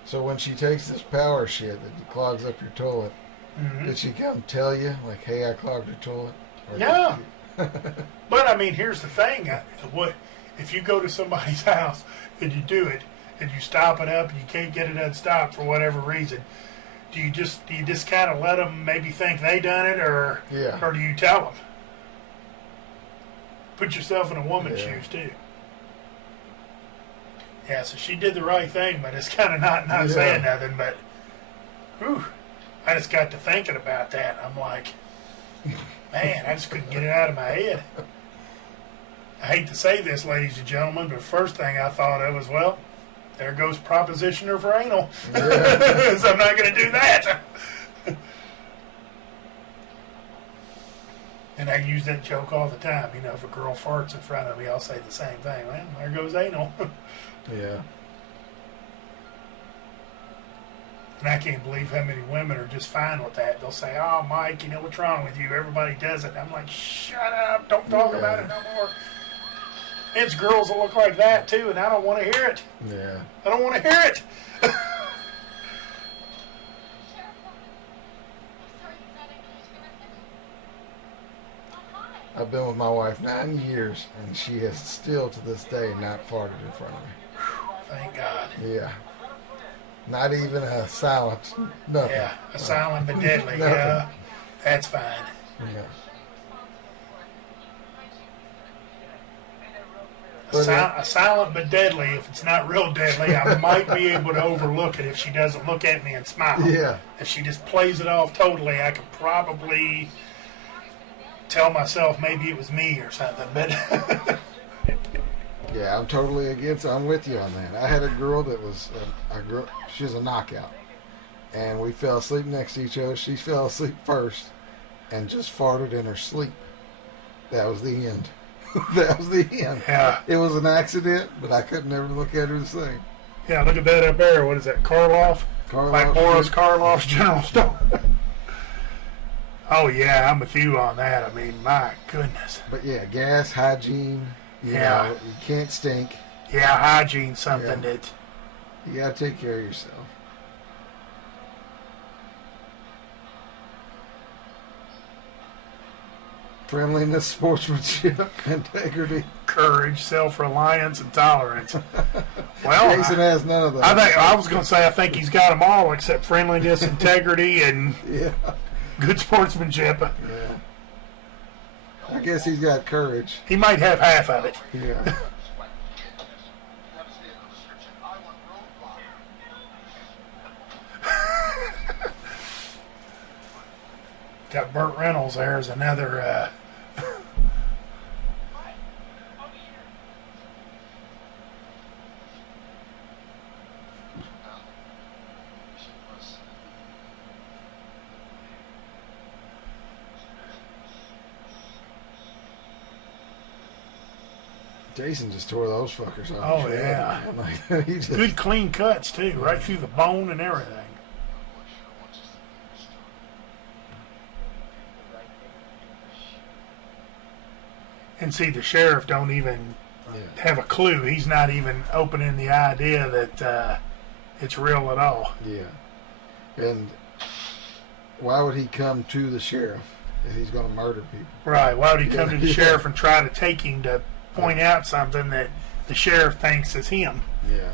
So when she takes this power shit that clogs up your toilet, did she come tell you, like, hey, I clogged your toilet? Or No. But, I mean, here's the thing. What if you go to somebody's house and you do it, and you stop it up, and you can't get it unstopped for whatever reason, do you just kind of let them maybe think they done it, or do you tell them? Put yourself in a woman's shoes, too. Yeah, so she did the right thing, but it's kind of not saying nothing. But, whew, I just got to thinking about that. I'm like, man, I just couldn't get it out of my head. I hate to say this, ladies and gentlemen, but the first thing I thought of was, well, there goes propositioner for anal. Yeah. So I'm not going to do that. And I use that joke all the time. You know, if a girl farts in front of me, I'll say the same thing. Well, there goes anal. Yeah. And I can't believe how many women are just fine with that. They'll say, oh, Mike, you know, what's wrong with you? Everybody does it. And I'm like, shut up. Don't talk about it no more. It's girls that look like that, too, and I don't want to hear it. Yeah. I don't want to hear it. I've been with my wife 9 years, and she has still to this day not farted in front of me. Thank God. Yeah. Not even a silent, nothing. Yeah, a silent but deadly. Yeah, that's fine. Yeah. A silent but deadly. If it's not real deadly, I might be able to overlook it if she doesn't look at me and smile. Yeah. If she just plays it off totally, I could probably tell myself maybe it was me or something. But yeah, I'm totally against. I'm with you on that. I had a girl that was she was a knockout, and we fell asleep next to each other. She fell asleep first, and just farted in her sleep. That was the end. That was the end. Yeah. It was an accident, but I couldn't ever look at her the same. Yeah, look at that up there. What is that, Karloff? Like Boris Karloff's General Store. Oh, yeah, I'm with you on that. I mean, my goodness. But, yeah, gas, hygiene, you know, you can't stink. Yeah, hygiene's something that... You got to take care of yourself. Friendliness, sportsmanship, integrity, courage, self-reliance, and tolerance. Well, Jason has none of that. I think he's got them all except friendliness, integrity, and good sportsmanship. Yeah. I guess he's got courage. He might have half of it. Yeah. Got Burt Reynolds there as another... Jason just tore those fuckers off. Oh, yeah. Like, he just... Good clean cuts, too, right through the bone and everything. And see, the sheriff don't even have a clue. He's not even opening the idea that it's real at all. Yeah. And why would he come to the sheriff if he's going to murder people? Right. Why would he come to the sheriff and try to take him to point out something that the sheriff thinks is him? Yeah.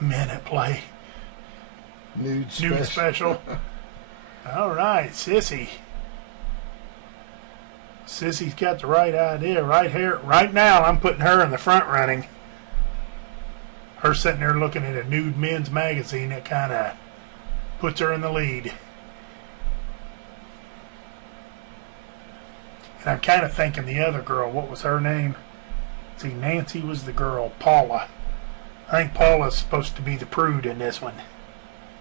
Men at play. Nude special. All right, Sissy. Sissy's got the right idea right here. Right now, I'm putting her in the front running. Her sitting there looking at a nude men's magazine, that kind of puts her in the lead. And I'm kind of thinking the other girl, what was her name? See, Nancy was the girl, Paula. I think Paula's supposed to be the prude in this one.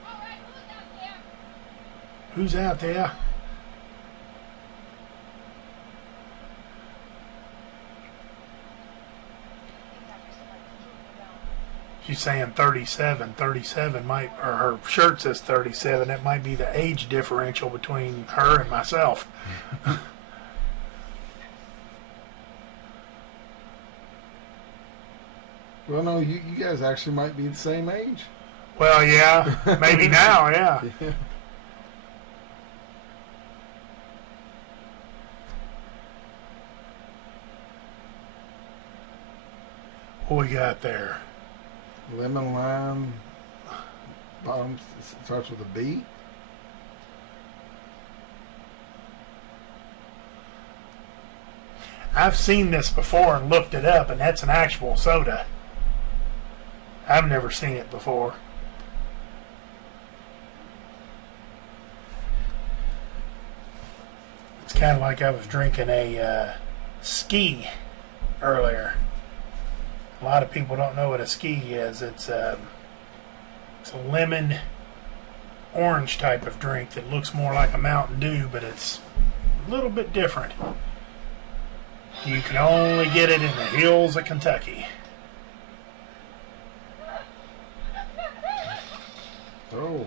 All right, Who's out there? She's saying 37. 37 might, or her shirt says 37. That might be the age differential between her and myself. Well, no, you guys actually might be the same age. Well, yeah, maybe now, yeah. Yeah. What we got there? Lemon lime. Bottom starts with a B. I've seen this before and looked it up, and that's an actual soda. I've never seen it before. It's kind of like I was drinking a ski earlier. A lot of people don't know what a ski is. It's a lemon orange type of drink that looks more like a Mountain Dew, but it's a little bit different. You can only get it in the hills of Kentucky. Oh,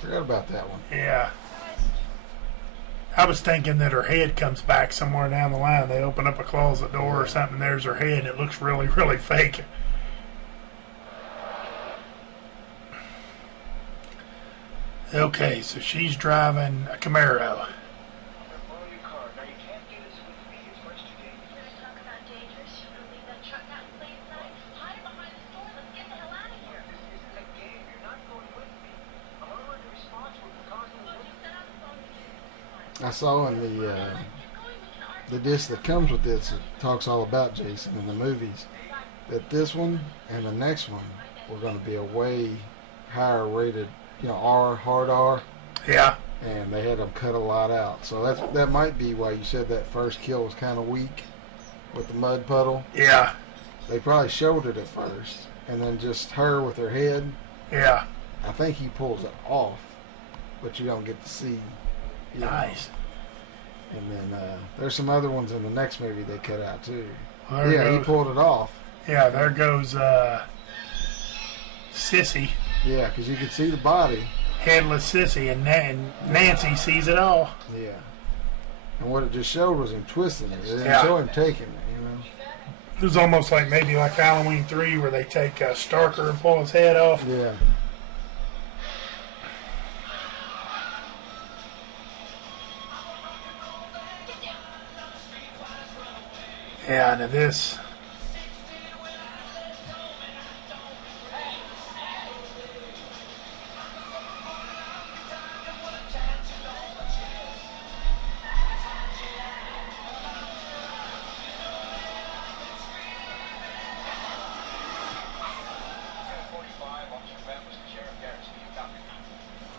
forgot about that one. Yeah. I was thinking that her head comes back somewhere down the line. They open up a closet door or something, there's her head. It looks really, really fake. Okay, so she's driving a Camaro. I saw in the disc that comes with this, it talks all about Jason in the movies, that this one and the next one were going to be a way higher rated, R, hard R, Yeah, and they had them cut a lot out. So that might be why you said that first kill was kind of weak with the mud puddle. yeah, They probably showed it at first, and then just her with her head. yeah. I think he pulls it off, but you don't get to see. Nice. And then there's some other ones in the next movie they cut out too. Well, there Yeah, he goes, pulled it off. yeah, there goes Sissy, Yeah, because you could see the body. headless Sissy, and Nancy sees it all. Yeah. And what it just showed was him twisting it. It didn't Yeah. show him taking it, It was almost like maybe like Halloween 3 where they take Starker and pull his head off. Yeah. Yeah, now this.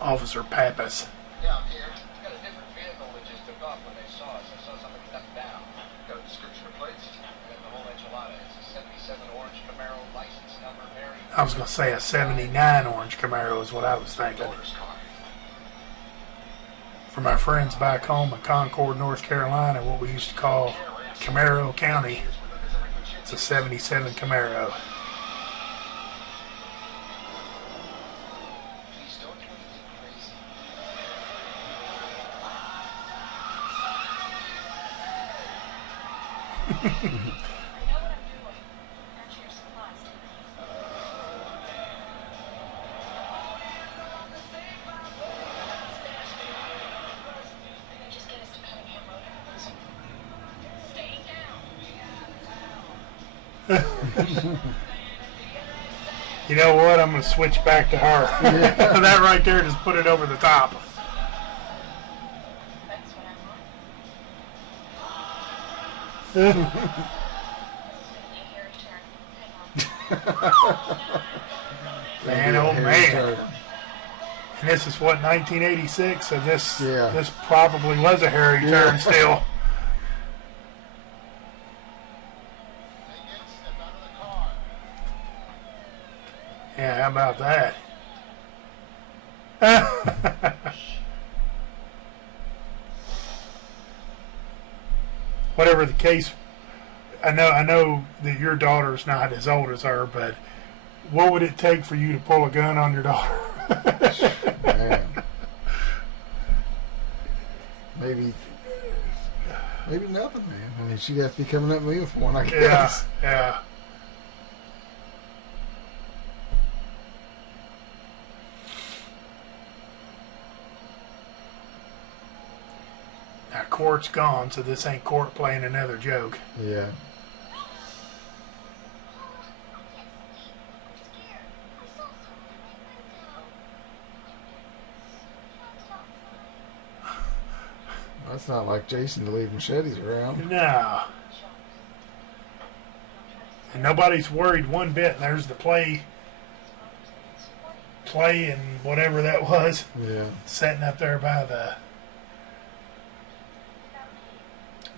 Officer Pappas. Yeah, I'm here. Got a different vehicle that just took off when they saw us. I saw somebody duck down. Got a description of plates and the whole enchilada. It's a 77 orange Camaro, license number, Mary. I was going to say a 79 orange Camaro is what I was thinking. Daughter's car. For my friends back home in Concord, North Carolina, what we used to call Camaro County, it's a 77 Camaro. Please don't do anything crazy. I know what I'm doing. Aren't you your supplies? Can you just get us to Cunningham Road? Stay down. You know what? I'm going to switch back to her. That right there, just put it over the top. That's what I want. Here, turn. Hang on. Man, oh Harry man. Turner. And this is what, 1986? So this Yeah. this probably was a Harry Yeah. turn still. Step out of the car. Yeah, how about that? Whatever the case, I know that your daughter's not as old as her, but what would it take for you to pull a gun on your daughter? Man. Maybe nothing, man. I mean, she'd have to be coming at me with one, I Yeah, guess. yeah. Court's gone, so this ain't Court playing another joke. Yeah. That's not like Jason to leave machetes around. No. And nobody's worried one bit. And there's the play and whatever that was, Yeah. sitting up there by the...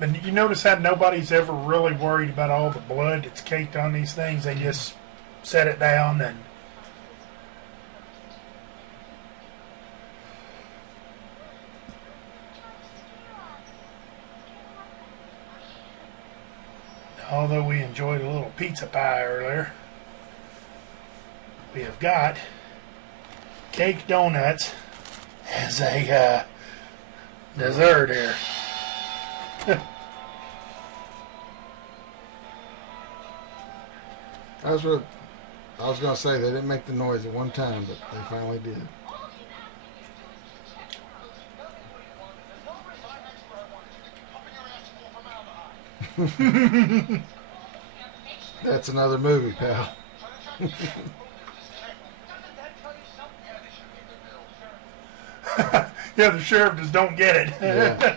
But you notice how nobody's ever really worried about all the blood that's caked on these things. They just set it down and... Although we enjoyed a little pizza pie earlier, we have got cake donuts as a dessert here. I was going to say they didn't make the noise at one time, but they finally did. That's another movie, pal. Yeah, the sheriff just don't get it. Yeah.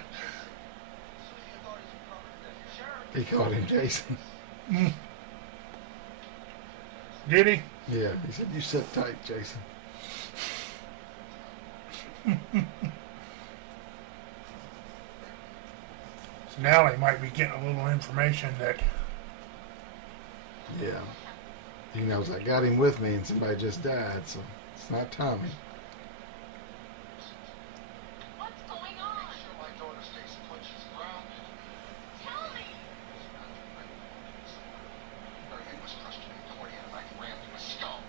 He called him Jason. Did he? Yeah, he said, "You sit tight, Jason." So now he might be getting a little information that... Yeah. He knows I got him with me and somebody just died, so it's not Tommy. What's going on? Sure my daughter stays put, she's grounded. Tell me. Her head was crushed in the accordion and I rammed through her skull.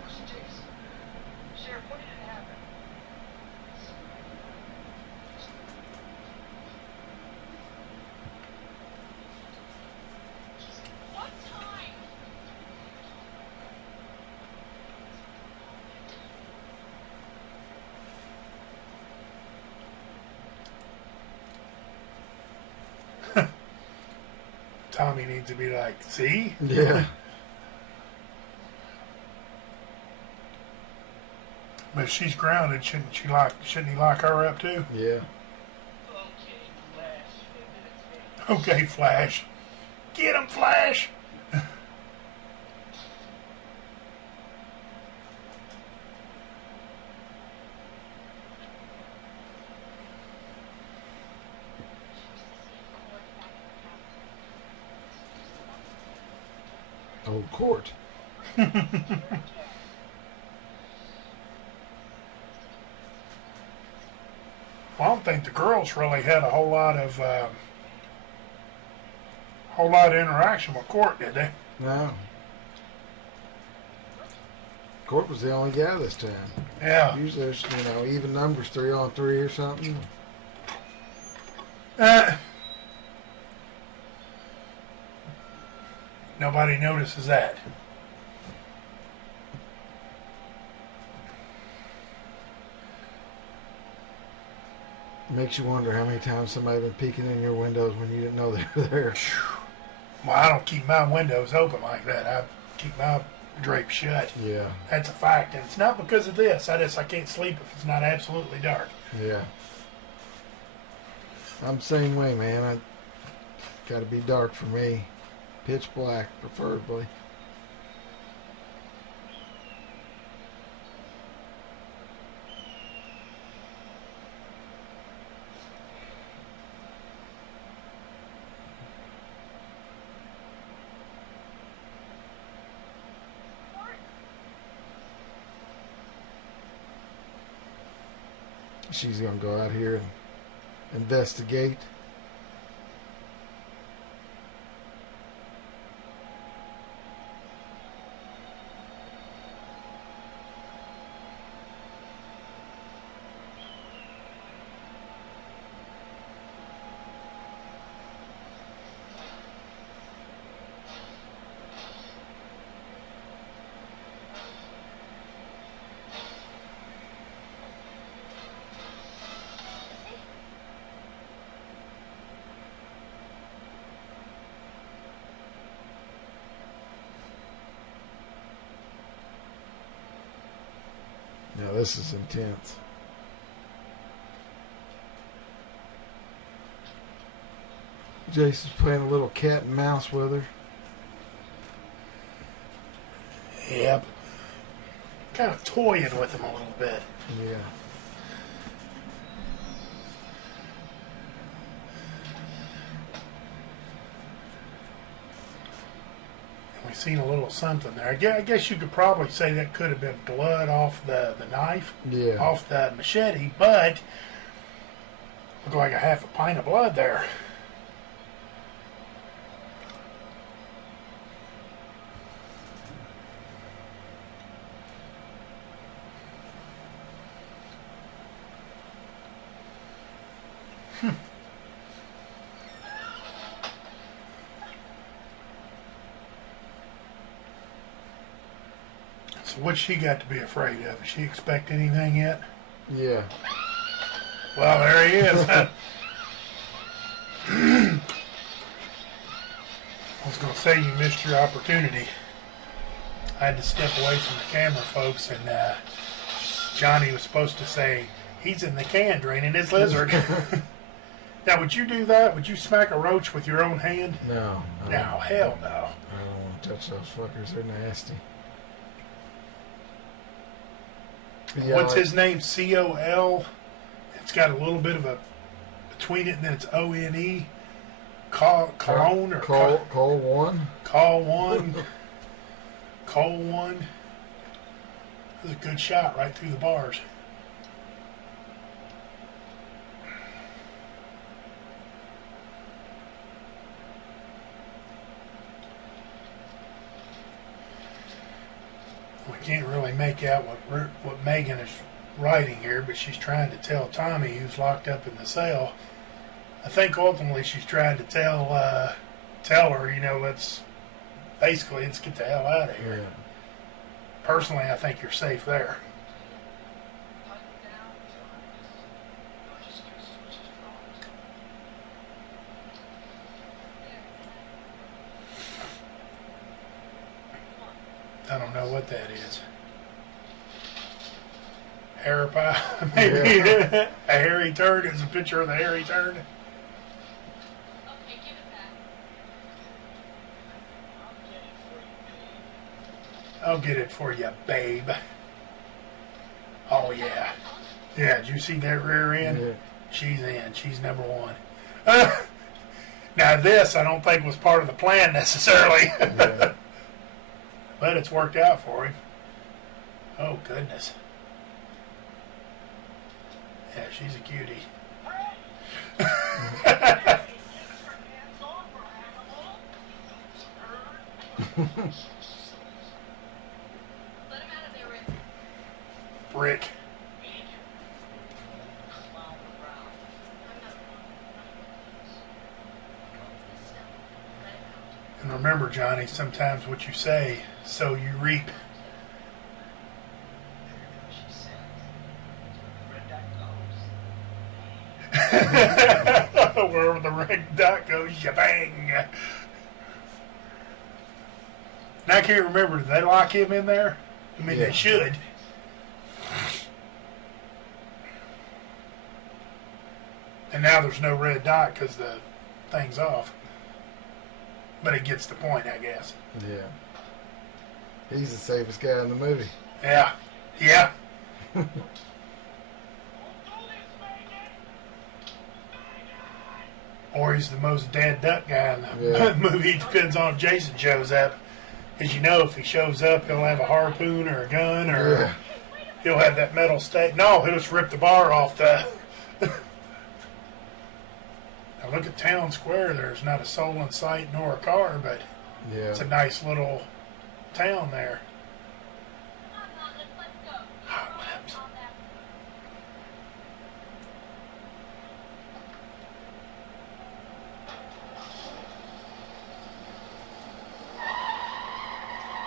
Where's Jason? Sheriff, what did it happen? What time? Tommy needs to be like, see? Yeah. But if she's grounded, shouldn't he lock her up too? Yeah. Okay, Flash. Get him, Flash! Old Court. Well, I don't think the girls really had a whole lot of interaction with Court, did they? No. Court was the only guy this time. Yeah. Usually there's, even numbers, 3-on-3 or something. Nobody notices that. Makes you wonder how many times somebody been peeking in your windows when you didn't know they were there. Well, I don't keep my windows open like that. I keep my drapes shut. Yeah, That's a fact, and it's not because of this. I can't sleep if it's not absolutely dark. yeah. I'm the same way, man. I gotta be dark for me. Pitch black, preferably. She's gonna go out here and investigate. Yeah, this is intense. Jason's playing a little cat and mouse with her. Yep. Kind of toying with him a little bit. Yeah. We've seen a little something there. I guess you could probably say that could have been blood off the knife, Yeah. off the machete, but looked like a half a pint of blood there. So what's she got to be afraid of? Does she expect anything yet? Yeah. Well, there he is. I was going to say you missed your opportunity. I had to step away from the camera, folks, and Johnny was supposed to say, he's in the can draining his lizard. Now, would you do that? Would you smack a roach with your own hand? No. No, hell no. I don't want to touch those fuckers. They're nasty. Yeah, What's like- his name? C-O-L. It's got a little bit of a between it, and then it's O-N-E. Cologne or Call one. Call one. Call one. That was a good shot right through the bars. We can't really make out what Megan is writing here, but she's trying to tell Tommy, who's locked up in the cell. I think ultimately she's trying to tell her, let's get the hell out of here. Yeah. Personally, I think you're safe there. I don't know what that is. Hair pie? Maybe a hairy turd is a picture of the hairy turd. Okay, give it back. I'll get it for you, babe. Oh, yeah. Yeah, did you see that rear end? Yeah. She's in. She's number one. Now, this I don't think was part of the plan necessarily. Yeah. But it's worked out for him. Oh, goodness. Yeah, she's a cutie. Let him out of there, Rick. Rick. And remember, Johnny, sometimes what you say, so you reap. Wherever the red dot goes, you bang. Now I can't remember, did they lock him in there? I mean, Yeah. they should. And now there's no red dot because the thing's off. But it gets the point, I guess. Yeah. He's the safest guy in the movie. Yeah. Yeah. Or he's the most dead duck guy in the Yeah. movie. It depends on if Jason shows up. As you know, if he shows up, he'll have a harpoon or a gun, or Yeah. he'll have that metal stake. No, he'll just rip the bar off the... Now look at Town Square. There's not a soul in sight nor a car, but Yeah. it's a nice little town there. Come on, Mom, let's go. Hot laps. On that.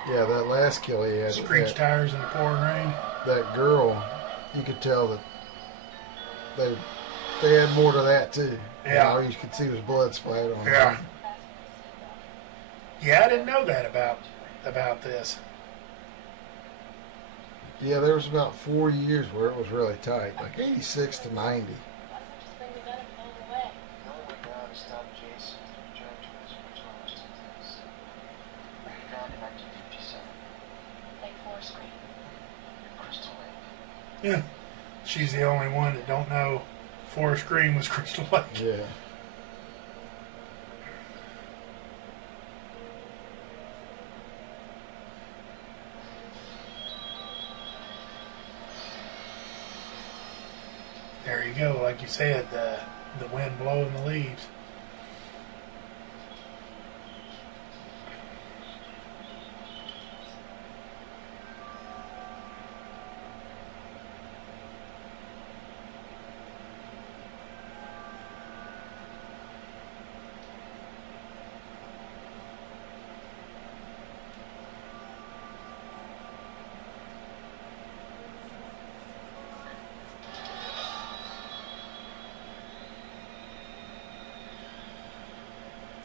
Yeah, that last kill he had. Screech That, tires in the pouring rain. that girl, you could tell that they had more to that too. Yeah. You could see there was blood splattered on Yeah. her. Yeah, I didn't know that about this. Yeah, there was about 4 years where it was really tight, like 86 to 90. Just bring the gun and blow it away. The only way now to stop Jason is to return to his original resting place. Where he found in 1957, Lake Forest Green. Crystal Lake. Yeah. She's the only one that don't know Forest Green was Crystal Lake. Yeah. There you go. Like you said, the wind blowing the leaves.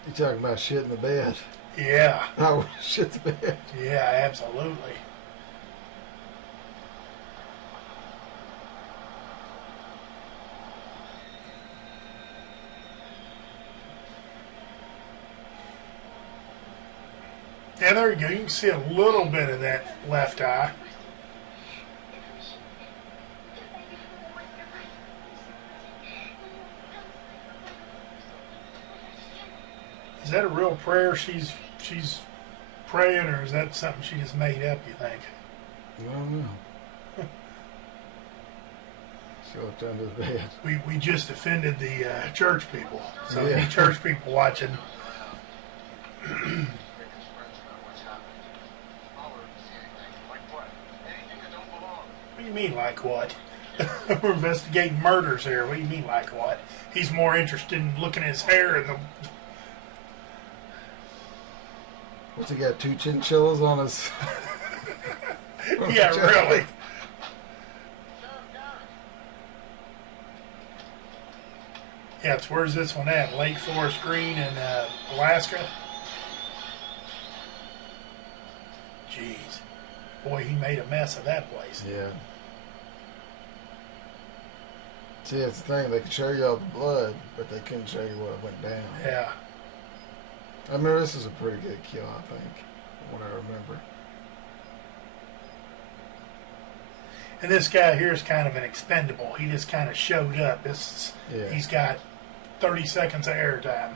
You talking about shit in the bed? Yeah. I would shit the bed. Yeah, absolutely. Yeah, there you go. You can see a little bit of that left eye. Is that a real prayer she's praying, or is that something she just made up, you think? I don't know. She looked under the bed. We just offended the church people. So Yeah. any church people watching, Make us friends about what's happened. Holler if you see anything. Like what? Anything that don't belong. what do you mean like what? We're investigating murders here. What do you mean like what? He's more interested in looking at his hair and the... What's he got? 2 chinchillas on his. Yeah, really. Yeah, it's where's this one at? Lake Forest Green in Alaska? Jeez. Boy, he made a mess of that place. Yeah. See, that's the thing. They could show you all the blood, but they couldn't show you what went down. Yeah. I remember this is a pretty good kill, I think, from what I remember. And this guy here is kind of an expendable. He just kind of showed up. Yeah. He's got 30 seconds of airtime.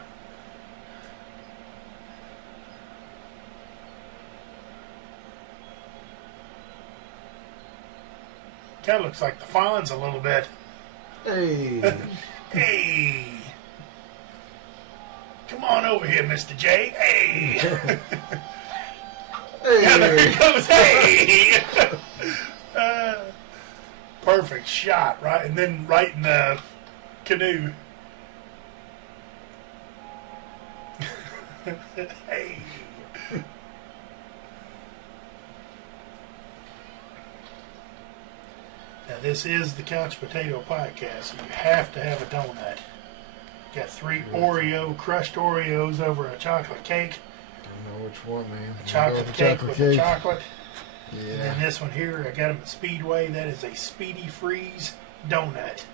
Kind of looks like the Fonz a little bit. Hey. Hey! Come on over here, Mr. J. Hey! Yeah, there he Hey. goes. Hey! Perfect shot, right? And then right in the canoe. Hey! Now this is the Couch Potato Podcast, so you have to have a donut. Got 3 Oreo, crushed Oreos over a chocolate cake. Don't know which one, man. A chocolate Chocolate cake with the chocolate. And Yeah. then this one here, I got them at Speedway. That is a Speedy Freeze donut.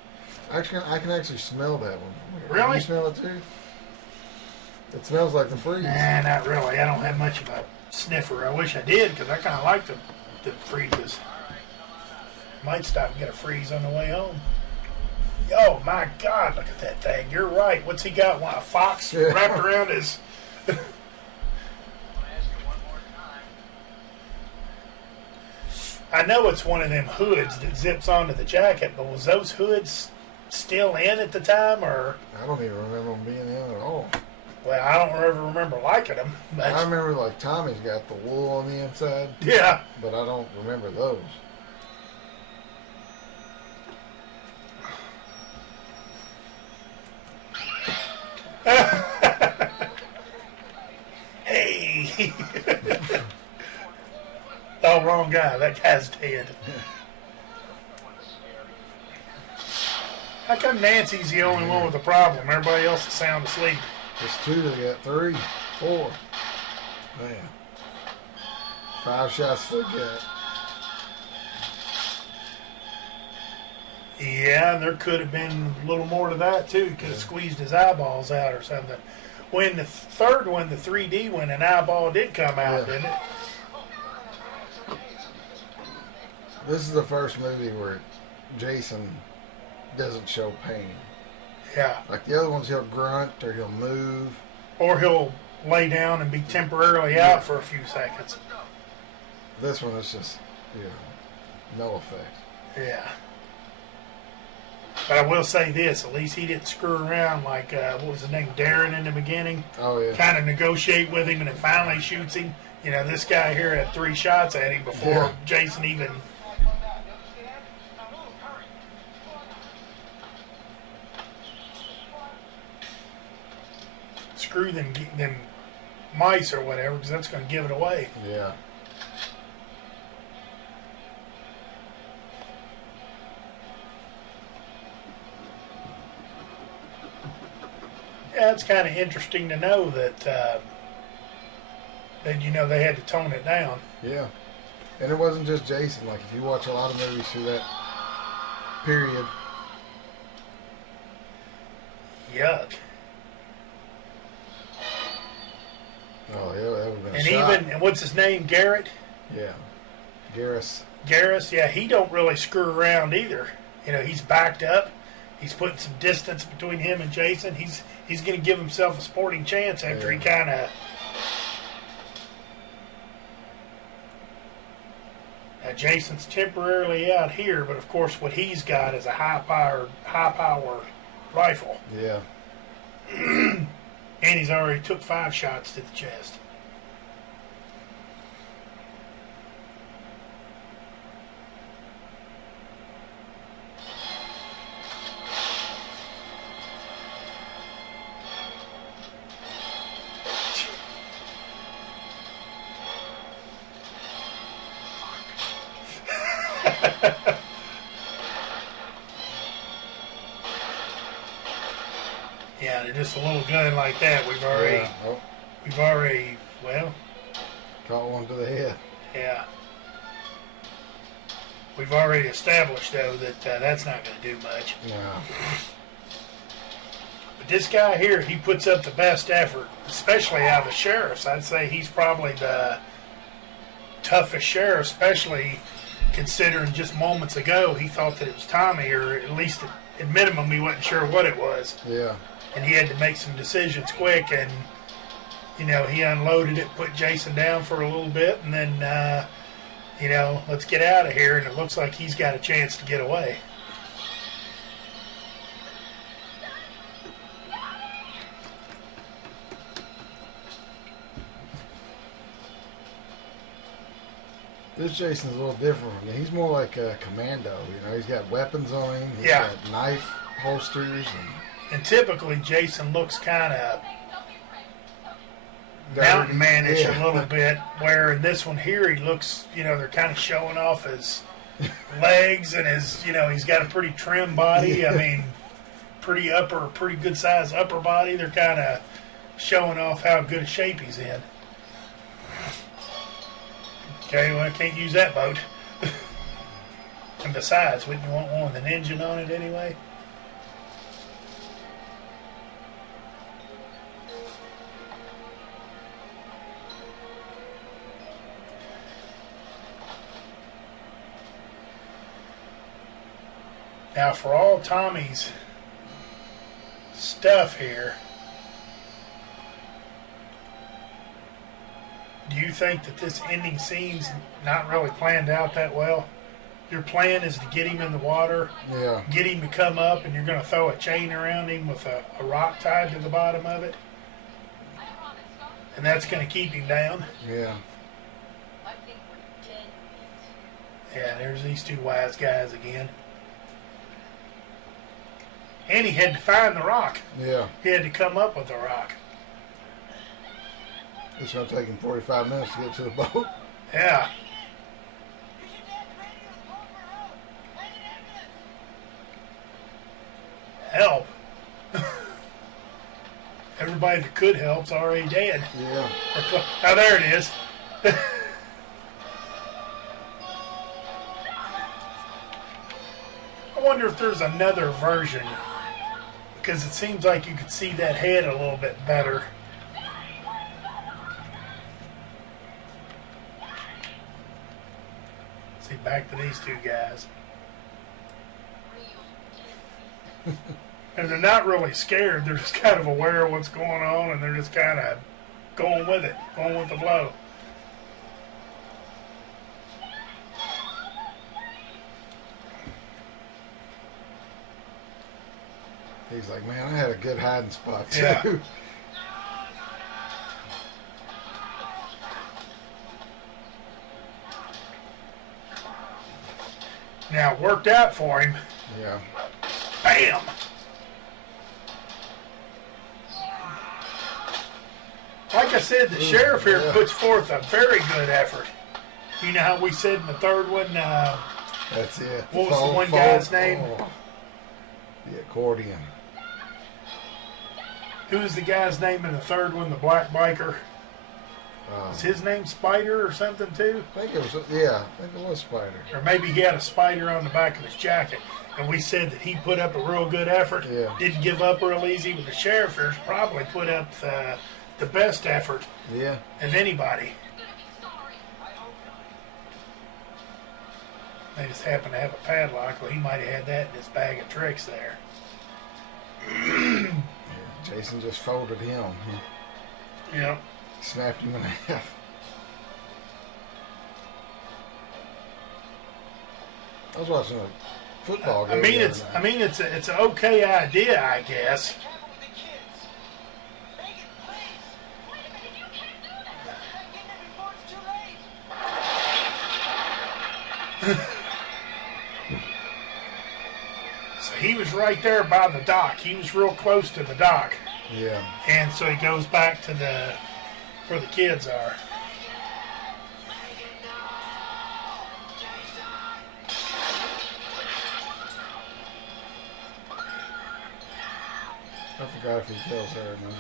Actually, I can actually smell that one. From here. Really? Can you smell it too? It smells like the freeze. Nah, not really. I don't have much of a sniffer. I wish I did, because I kind of like the freezes. Might stop and get a freeze on the way home. Oh my God, look at that thing. You're right. What's he got? What, a fox Yeah. wrapped around his... I'm gonna ask you one more time. I know it's one of them hoods that zips onto the jacket, but was those hoods still in at the time, or... I don't even remember them being in at all. Well, I don't ever remember liking them. But I remember like Tommy's got the wool on the inside, yeah. but I don't remember those. Hey! Oh, wrong guy. That guy's dead. How come Nancy's the only one with a problem? Everybody else is sound asleep. There's 2, they got 3, 4. Man. 5 shots they got. Yeah, there could have been a little more to that too. He could have squeezed his eyeballs out or something. When the third one, the 3D one, an eyeball did come out, Yeah. didn't it? This is the first movie where Jason doesn't show pain. Yeah. Like the other ones, he'll grunt or he'll move. Or he'll lay down and be temporarily out for a few seconds. This one is just, no effect. Yeah. But I will say this, at least he didn't screw around like, what was his name, Darren in the beginning? Oh, yeah. Kind of negotiate with him and then finally shoots him. You know, this guy here had 3 shots at him before Yeah. Jason even... Screw them mice or whatever, because that's going to give it away. Yeah. Yeah, it's kind of interesting to know that they had to tone it down. Yeah. And it wasn't just Jason. Like, if you watch a lot of movies through that period, Yuck. oh, yeah, that would have been a And shot. and what's his name, Garrett? Yeah. Garrus. Garrus, yeah, he don't really screw around either. You know, he's backed up. He's putting some distance between him and Jason. He's going to give himself a sporting chance after he kind of... Now, Jason's temporarily out here, but of course what he's got is a high-powered rifle. Yeah. And he's already took 5 shots to the chest. Yeah, they're just a little gun like that. We've already, well, Caught one to the head. yeah. We've already established, though, that that's not going to do much. No. But this guy here, he puts up the best effort, especially out of the sheriffs. I'd say he's probably the toughest sheriff, especially considering just moments ago he thought that it was Tommy, or at least at minimum he wasn't sure what it was. Yeah. And he had to make some decisions quick, and he unloaded it, put Jason down for a little bit, and then let's get out of here. And it looks like he's got a chance to get away. This Jason's a little different. I mean, he's more like a commando. He's got weapons on him. He's Yeah. got knife holsters And typically Jason looks kind of and mountain manish Yeah. a little bit, where in this one here he looks, they're kind of showing off his legs and his, he's got a pretty trim body. I mean, pretty good size upper body. They're kind of showing off how good a shape he's in. Okay, well, I can't use that boat. And besides, wouldn't you want one with an engine on it anyway? Now, for all Tommy's stuff here, do you think that this ending scene's not really planned out that well? Your plan is to get him in the water, Yeah. get him to come up, and you're going to throw a chain around him with a rock tied to the bottom of it, and that's going to keep him down. Yeah. I think we're dead meat. Yeah, there's these 2 wise guys again. And he had to find the rock. Yeah. He had to come up with the rock. It's going to take him 45 minutes to get to the boat. Yeah. Help. Everybody that could help's already dead. Yeah. Oh, there it is. I wonder if there's another version, because it seems like you could see that head a little bit better. See, back to these two guys. And they're not really scared. They're just kind of aware of what's going on, and they're just kind of going with it, going with the flow. He's like, man, I had a good hiding spot too. Yeah. Now, it worked out for him. Yeah. Bam! Like I said, the sheriff here puts forth a very good effort. You know how we said in the third one, That's it. What was the one guy's name? Oh. The accordion. who was the guy's name in the third one, the black biker? Is his name Spider or something too? I think it was, yeah, I think it was Spider. Or maybe he had a spider on the back of his jacket. And we said that he put up a real good effort. Yeah. Didn't give up real easy. But the sheriff here's probably put up the best effort Yeah. of anybody. They just happen to have a padlock. Well, he might have had that in his bag of tricks there. Yeah, Jason just folded him. He Yeah. snapped him in half. I was watching a football game. I mean, it's an okay idea, I guess. Careful with the kids. Megan, please. Wait a minute, you can't do that. Get there before it's too late. So he was right there by the dock. He was real close to the dock. Yeah. And so he goes back to where the kids are. I forgot if he kills her or not.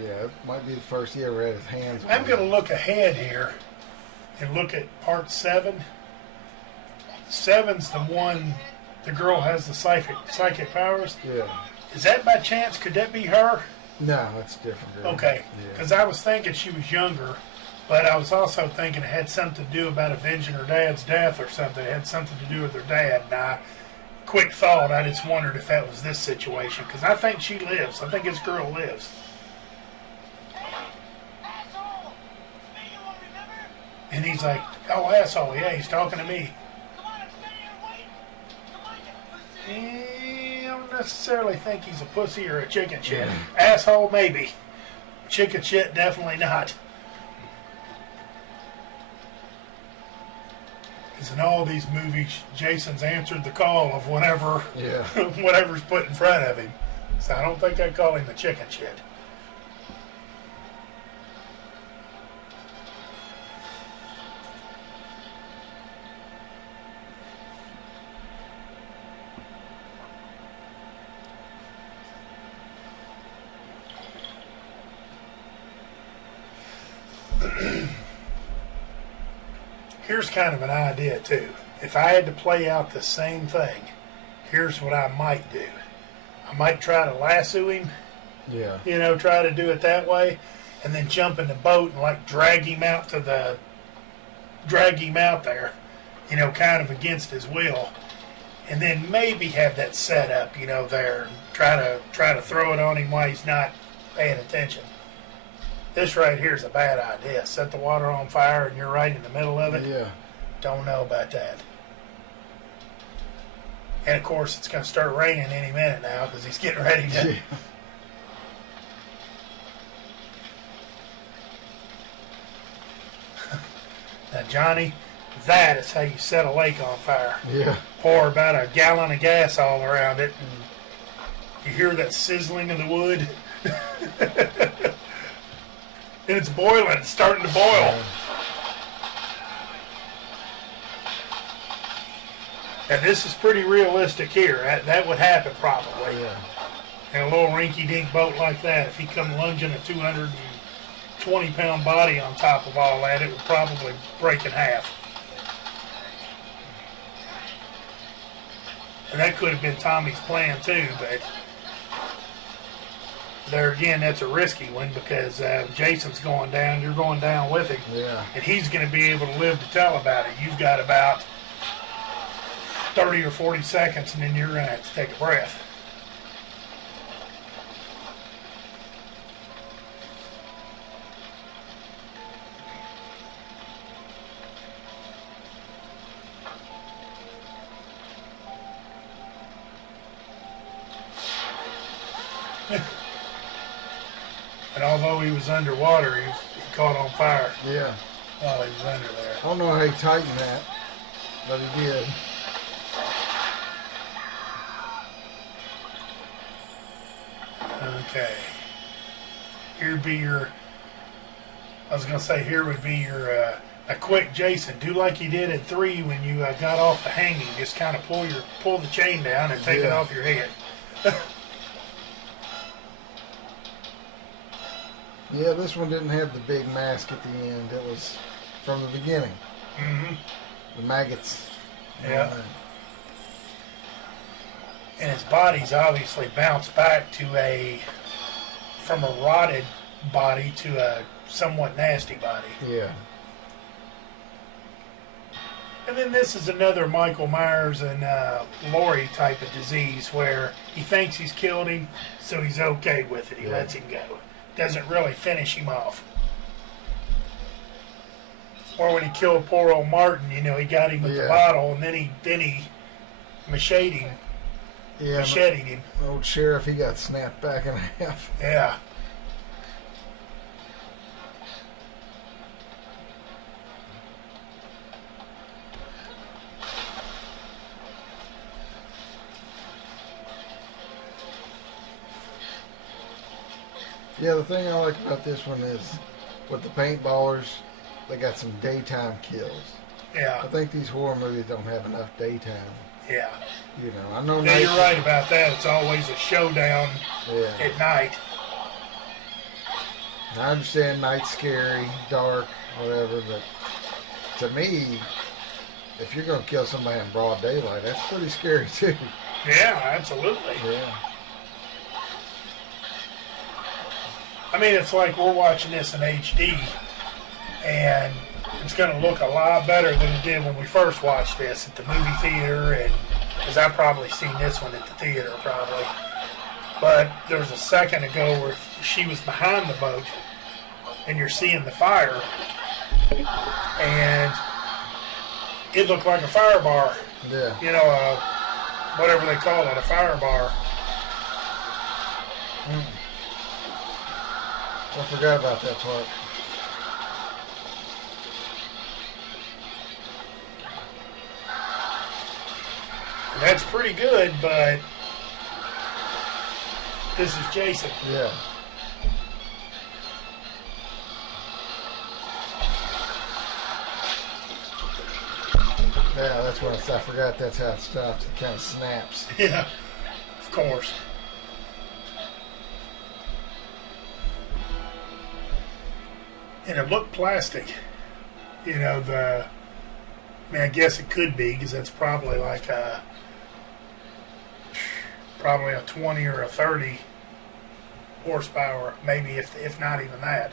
Yeah, it might be the first he ever had his hands on I'm him. going to look ahead here and look at part 7. 7's the one the girl has the psychic powers. Yeah. Is that by chance? Could that be her? No, that's a different girl. Okay. Yeah. Because I was thinking she was younger, but I was also thinking it had something to do about avenging her dad's death or something. It had something to do with her dad. And quick thought, I just wondered if that was this situation. Because I think she lives. I think this girl lives. Asshole! Me you won't remember? And he's like, oh, asshole. Yeah, he's talking to me. Come on, I'm standing here waiting. Come on, you pussy. I don't necessarily think he's a pussy or a chicken shit. Asshole, maybe. Chicken shit, definitely not. Because in all these movies, Jason's answered the call of whatever, Yeah. whatever's put in front of him. So I don't think I'd call him a chicken shit. Here's kind of an idea too. If I had to play out the same thing, here's what I might do. I might try to lasso him, Yeah. try to do it that way, and then jump in the boat and like drag him out there, kind of against his will, and then maybe have that set up, there, and try to throw it on him while he's not paying attention. This right here is a bad idea. Set the water on fire and you're right in the middle of it. Yeah. Don't know about that. And of course, it's going to start raining any minute now because he's getting ready to. Yeah. Now, Johnny, that is how you set a lake on fire. Yeah. Pour about a gallon of gas all around it, and you hear that sizzling of the wood. And it's boiling. It's starting to boil. And this is pretty realistic here. That would happen probably. Yeah. And a little rinky-dink boat like that, if he come lunging a 220-pound body on top of all that, it would probably break in half. And that could have been Tommy's plan too, but there again, that's a risky one because Jason's going down, you're going down with him, Yeah. and he's going to be able to live to tell about it. You've got about 30 or 40 seconds, and then you're going to have to take a breath. And although he was underwater, he caught on fire Yeah. while he was under there. I don't know how he tightened that, but he did. Okay. Here'd be your, I was going to say, here would be your, a quick Jason. Do like you did at 3 when you got off the hanging. Just kind of pull the chain down and take it Yeah. off your head. Yeah, this one didn't have the big mask at the end. It was from the beginning. Mm-hmm. The maggots. Yeah. And his body's obviously bounced back to from a rotted body to a somewhat nasty body. Yeah. And then this is another Michael Myers and Laurie type of disease where he thinks he's killed him, so he's okay with it. He lets him go. Doesn't really finish him off. Or when he killed poor old Martin, he got him with the bottle, and then he macheted him. Yeah. Macheted him. Old sheriff, he got snapped back in half. Yeah. Yeah, the thing I like about this one is with the paintballers, they got some daytime kills. Yeah. I think these horror movies don't have enough daytime. Yeah. You know, I know. Yeah, you're right about that. It's always a showdown at night. I understand night's scary, dark, whatever, but to me, if you're going to kill somebody in broad daylight, that's pretty scary too. Yeah, absolutely. Yeah. I mean, it's like we're watching this in HD, and it's going to look a lot better than it did when we first watched this at the movie theater, and because I've probably seen this one at the theater probably. But there was a second ago where she was behind the boat, and you're seeing the fire, and it looked like a fire bar. Yeah. You know, whatever they call it, a fire bar. I forgot about that part. And that's pretty good, but this is Jason. Yeah. Yeah, that's what I forgot. That's how it stops. It kind of snaps. Yeah, of course. And it looked plastic. You know, I guess it could be because that's probably like probably a 20 or a 30 horsepower, maybe if not even that.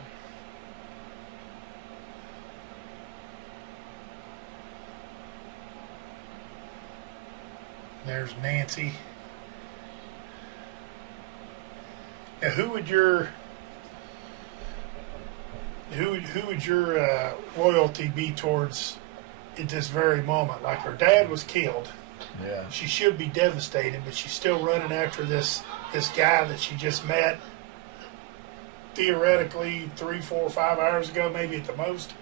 There's Nancy. Now, who would your loyalty be towards at this very moment? Like, her dad was killed. Yeah. She should be devastated, but she's still running after this guy that she just met theoretically 3, 4, 5 hours ago, maybe at the most.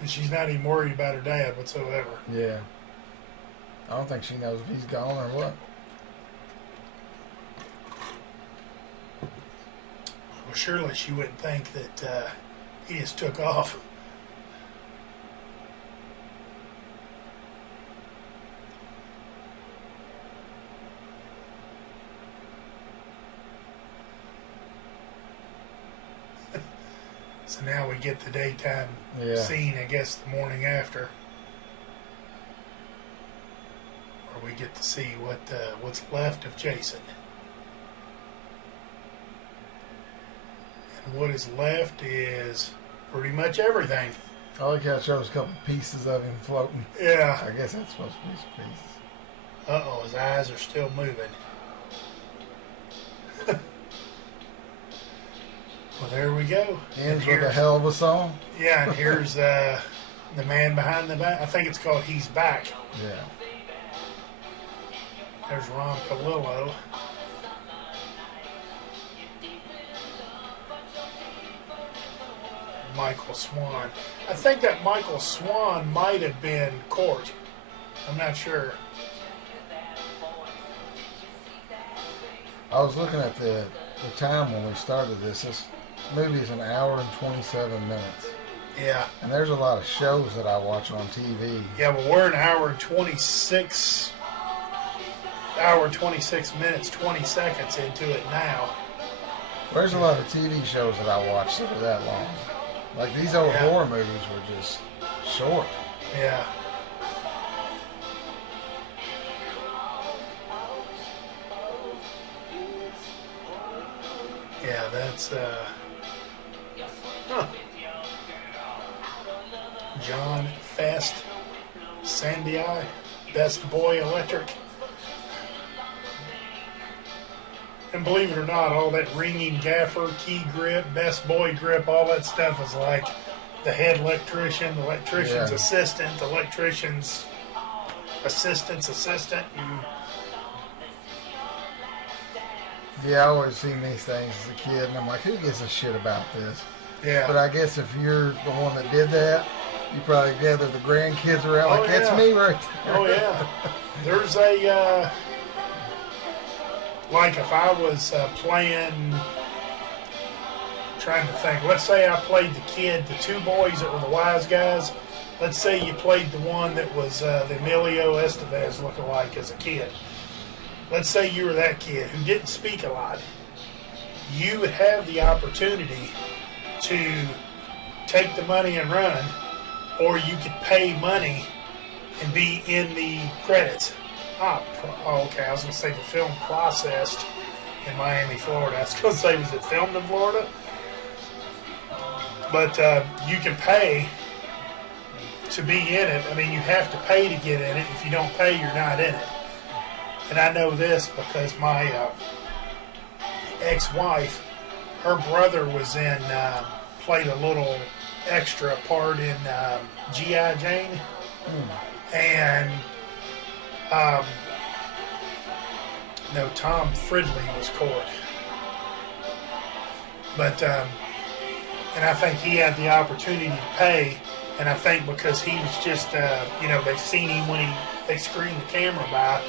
And she's not even worried about her dad whatsoever. Yeah. I don't think she knows if he's gone or what. Well, surely she wouldn't think that he just took off. So now we get the daytime scene, I guess, the morning after, where we get to see what's left of Jason. And what is left is pretty much everything. All I got shows a couple pieces of him floating. Yeah. I guess that's supposed to be some pieces. Uh-oh, his eyes are still moving. Well, there we go. Ends with a hell of a song. Yeah, and here's the man behind the back. I think it's called He's Back. Yeah. There's Ron Palillo. Michael Swan. I think that Michael Swan might have been Court. I'm not sure. I was looking at the time when we started this. This movie is an hour and 27 minutes. Yeah. And there's a lot of shows that I watch on TV. Yeah, but we're an hour and 26 minutes, 20 seconds into it now. There's a lot of TV shows that I watch that are that long. Like these old horror movies were just short. Yeah. Yeah, that's John Fast Sandy Eye, Best Boy Electric. And believe it or not, all that ringing gaffer, key grip, best boy grip, all that stuff is like the head electrician, the electrician's assistant, the electrician's assistant's assistant. And Yeah, I always seen these things as a kid, and I'm like, who gives a shit about this? yeah. But I guess if you're the one that did that, you probably gather the grandkids around Oh, like, that's yeah. me right there. Oh, yeah. There's a, like if I was playing, trying to think, let's say I played the kid, the two boys that were the wise guys. Let's say you played the one that was the Emilio Estevez lookalike as a kid. Let's say you were that kid who didn't speak a lot. You would have the opportunity to take the money and run, or you could pay money and be in the credits. Okay. I was going to say the film processed in Miami, Florida. I was going to say, was it filmed in Florida? But you can pay to be in it. I mean, you have to pay to get in it. If you don't pay, you're not in it. And I know this because my ex-wife, her brother was in, played a little extra part in G.I. Jane. And no, Tom Fridley was Court. But, and I think he had the opportunity to pay, and I think because he was just, they've seen him when they screened the camera by,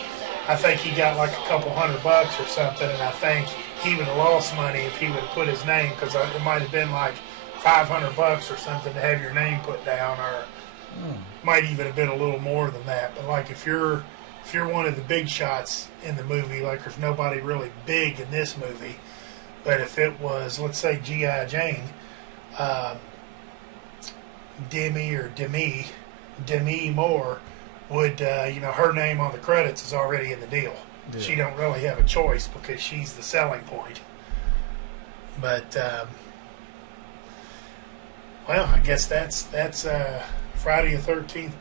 I think he got like a couple $100 or something, and I think he would have lost money if he would have put his name, because it might have been like $500 or something to have your name put down, or might even have been a little more than that. But like if you're one of the big shots in the movie, like there's nobody really big in this movie, but if it was, let's say G.I. Jane, Demi Moore would, her name on the credits is already in the deal. Yeah. She don't really have a choice because she's the selling point. But, well, I guess that's Friday the 13th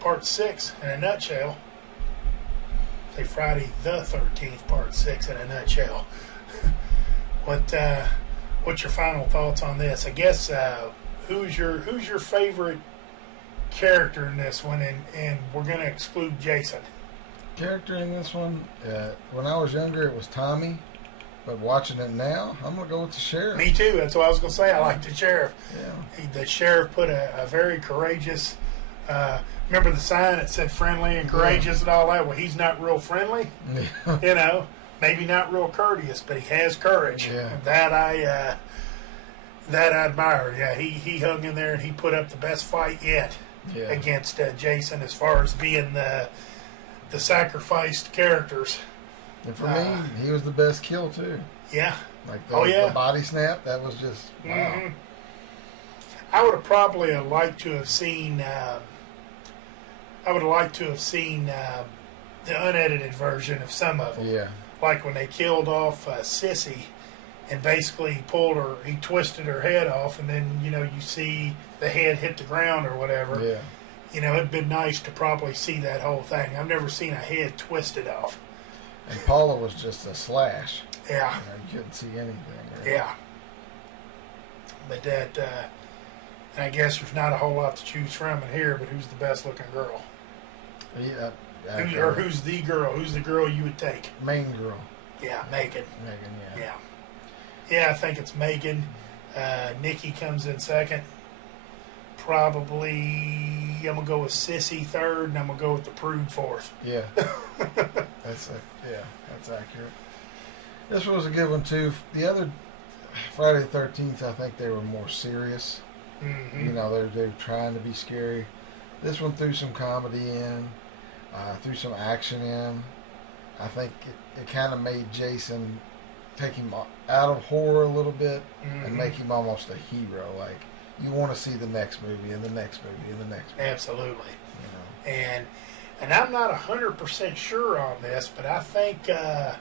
part 6 in a nutshell. Say Friday the 13th part 6 in a nutshell. What's your final thoughts on this? I guess who's your favorite character in this one, and we're going to exclude Jason. Character in this one, when I was younger, it was Tommy, but watching it now, I'm going to go with the sheriff. Me too. That's what I was going to say. I like the sheriff. Yeah. The sheriff put a very courageous. Remember the sign that said friendly and courageous and all that? Well, he's not real friendly. Yeah. Maybe not real courteous, but he has courage. Yeah. That I admire. Yeah, he hung in there and he put up the best fight yet against Jason as far as being the sacrificed characters. And for me, he was the best kill too. Yeah. Like yeah. the body snap, that was just wow. Mm-hmm. I would have probably liked to have seen. I would have liked to have seen the unedited version of some of them. Yeah. Like when they killed off Sissy, and basically he twisted her head off, and then you see the head hit the ground or whatever. Yeah. It'd been nice to probably see that whole thing. I've never seen a head twisted off. And Paula was just a slash. Yeah. You couldn't see anything. Really. Yeah. But that, and I guess there's not a whole lot to choose from in here, but who's the best looking girl? Yeah. Who's the girl? Who's the girl you would take? Main girl. Yeah, Megan. Megan, yeah. Yeah. Yeah, I think it's Megan. Nikki comes in second. Probably, I'm going to go with Sissy third, and I'm going to go with the Prude fourth. Yeah. That's accurate. This was a good one, too. The other, Friday the 13th, I think they were more serious. Mm-hmm. They're trying to be scary. This one threw some comedy in, threw some action in. I think it kind of made Jason take him out of horror a little bit and make him almost a hero. Like, you want to see the next movie and the next movie and the next movie. Absolutely. And I'm not 100% sure on this, but I think the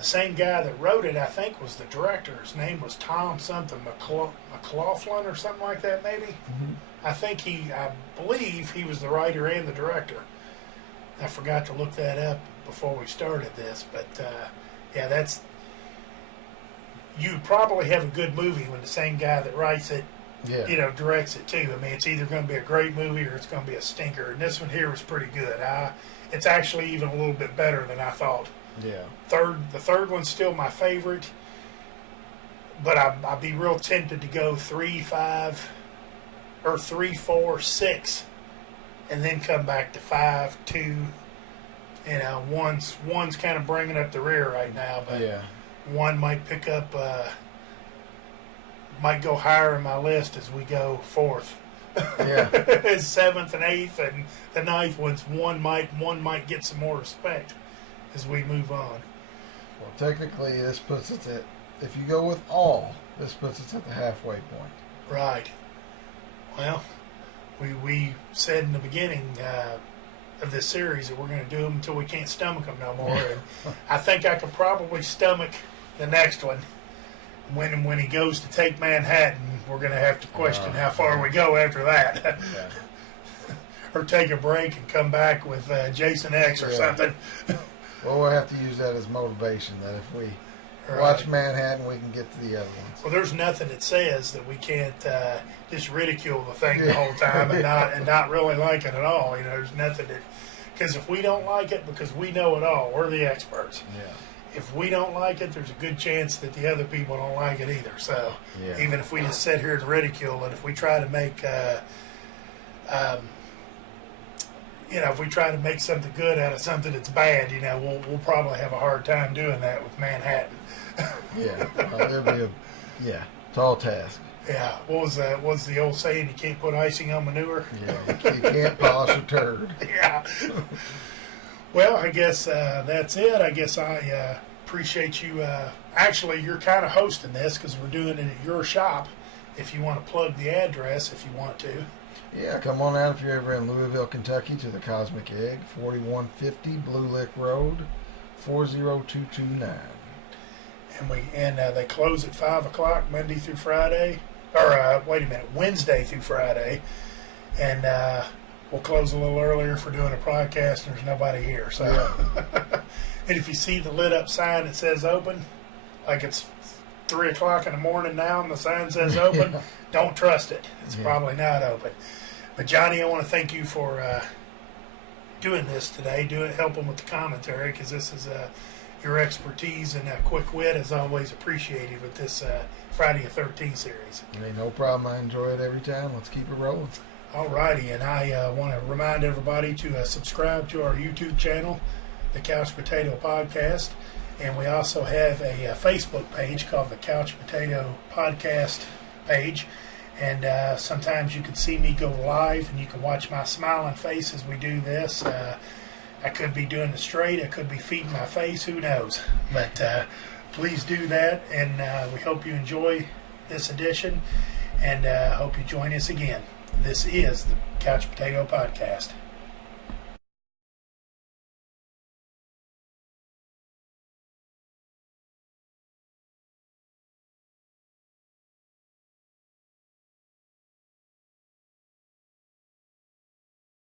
same guy that wrote it, I think, was the director. His name was Tom something, McLaughlin or something like that, maybe. Mm-hmm. I believe he was the writer and the director. I forgot to look that up before we started this, but yeah, you probably have a good movie when the same guy that writes it, directs it too. I mean, it's either going to be a great movie or it's going to be a stinker. And this one here was pretty good. It's actually even a little bit better than I thought. Yeah. The third one's still my favorite, but I'd be real tempted to go 3, 5, or 3, 4, 6, and then come back to 5, 2. One's kind of bringing up the rear right now, but one might pick up, might go higher in my list as we go forth. Yeah. 7th and 8th, and the 9th one's one might get some more respect as we move on. Well, technically, this puts it at, if you go with all, this puts it at the halfway point. Right. Well, we said in the beginning of this series that we're going to do them until we can't stomach them no more. And I think I could probably stomach the next one. When he goes to take Manhattan, we're going to have to question how far we go after that. Or take a break and come back with Jason X or something. Well, we'll have to use that as motivation, that if we watch Manhattan, we can get to the other ones. Well, there's nothing that says that we can't just ridicule the thing the whole time and not really like it at all. There's nothing that, because if we don't like it, because we know it all, we're the experts. Yeah. If we don't like it, there's a good chance that the other people don't like it either. So even if we just sit here and ridicule it, if we try to make if we try to make something good out of something that's bad, we'll probably have a hard time doing that with Manhattan. It'll be a tall task. Yeah, what was that? What's the old saying? You can't put icing on manure. Yeah, you can't polish a turd. Yeah. Well, I guess that's it. I guess I appreciate you. Actually, you're kind of hosting this because we're doing it at your shop. If you want to plug the address, if you want to. Yeah, come on out if you're ever in Louisville, Kentucky, to the Cosmic Egg, 4150 Blue Lick Road, 40229. And they close at 5 o'clock Monday through Friday, or Wednesday through Friday, and we'll close a little earlier for doing a podcast. And there's nobody here, so. And if you see the lit up sign that says open, like it's 3 o'clock in the morning now, and the sign says open, don't trust it. It's probably not open. But Johnny, I want to thank you for doing this today, helping with the commentary, because this is your expertise and quick wit is always appreciated with this Friday the 13th series. Hey, no problem. I enjoy it every time. Let's keep it rolling. All righty, and I want to remind everybody to subscribe to our YouTube channel, the Couch Potato Podcast, and we also have a Facebook page called the Couch Potato Podcast page. And sometimes you can see me go live, and you can watch my smiling face as we do this. I could be doing the straight. I could be feeding my face. Who knows? But please do that, and we hope you enjoy this edition, and hope you join us again. This is the Couch Potato Podcast.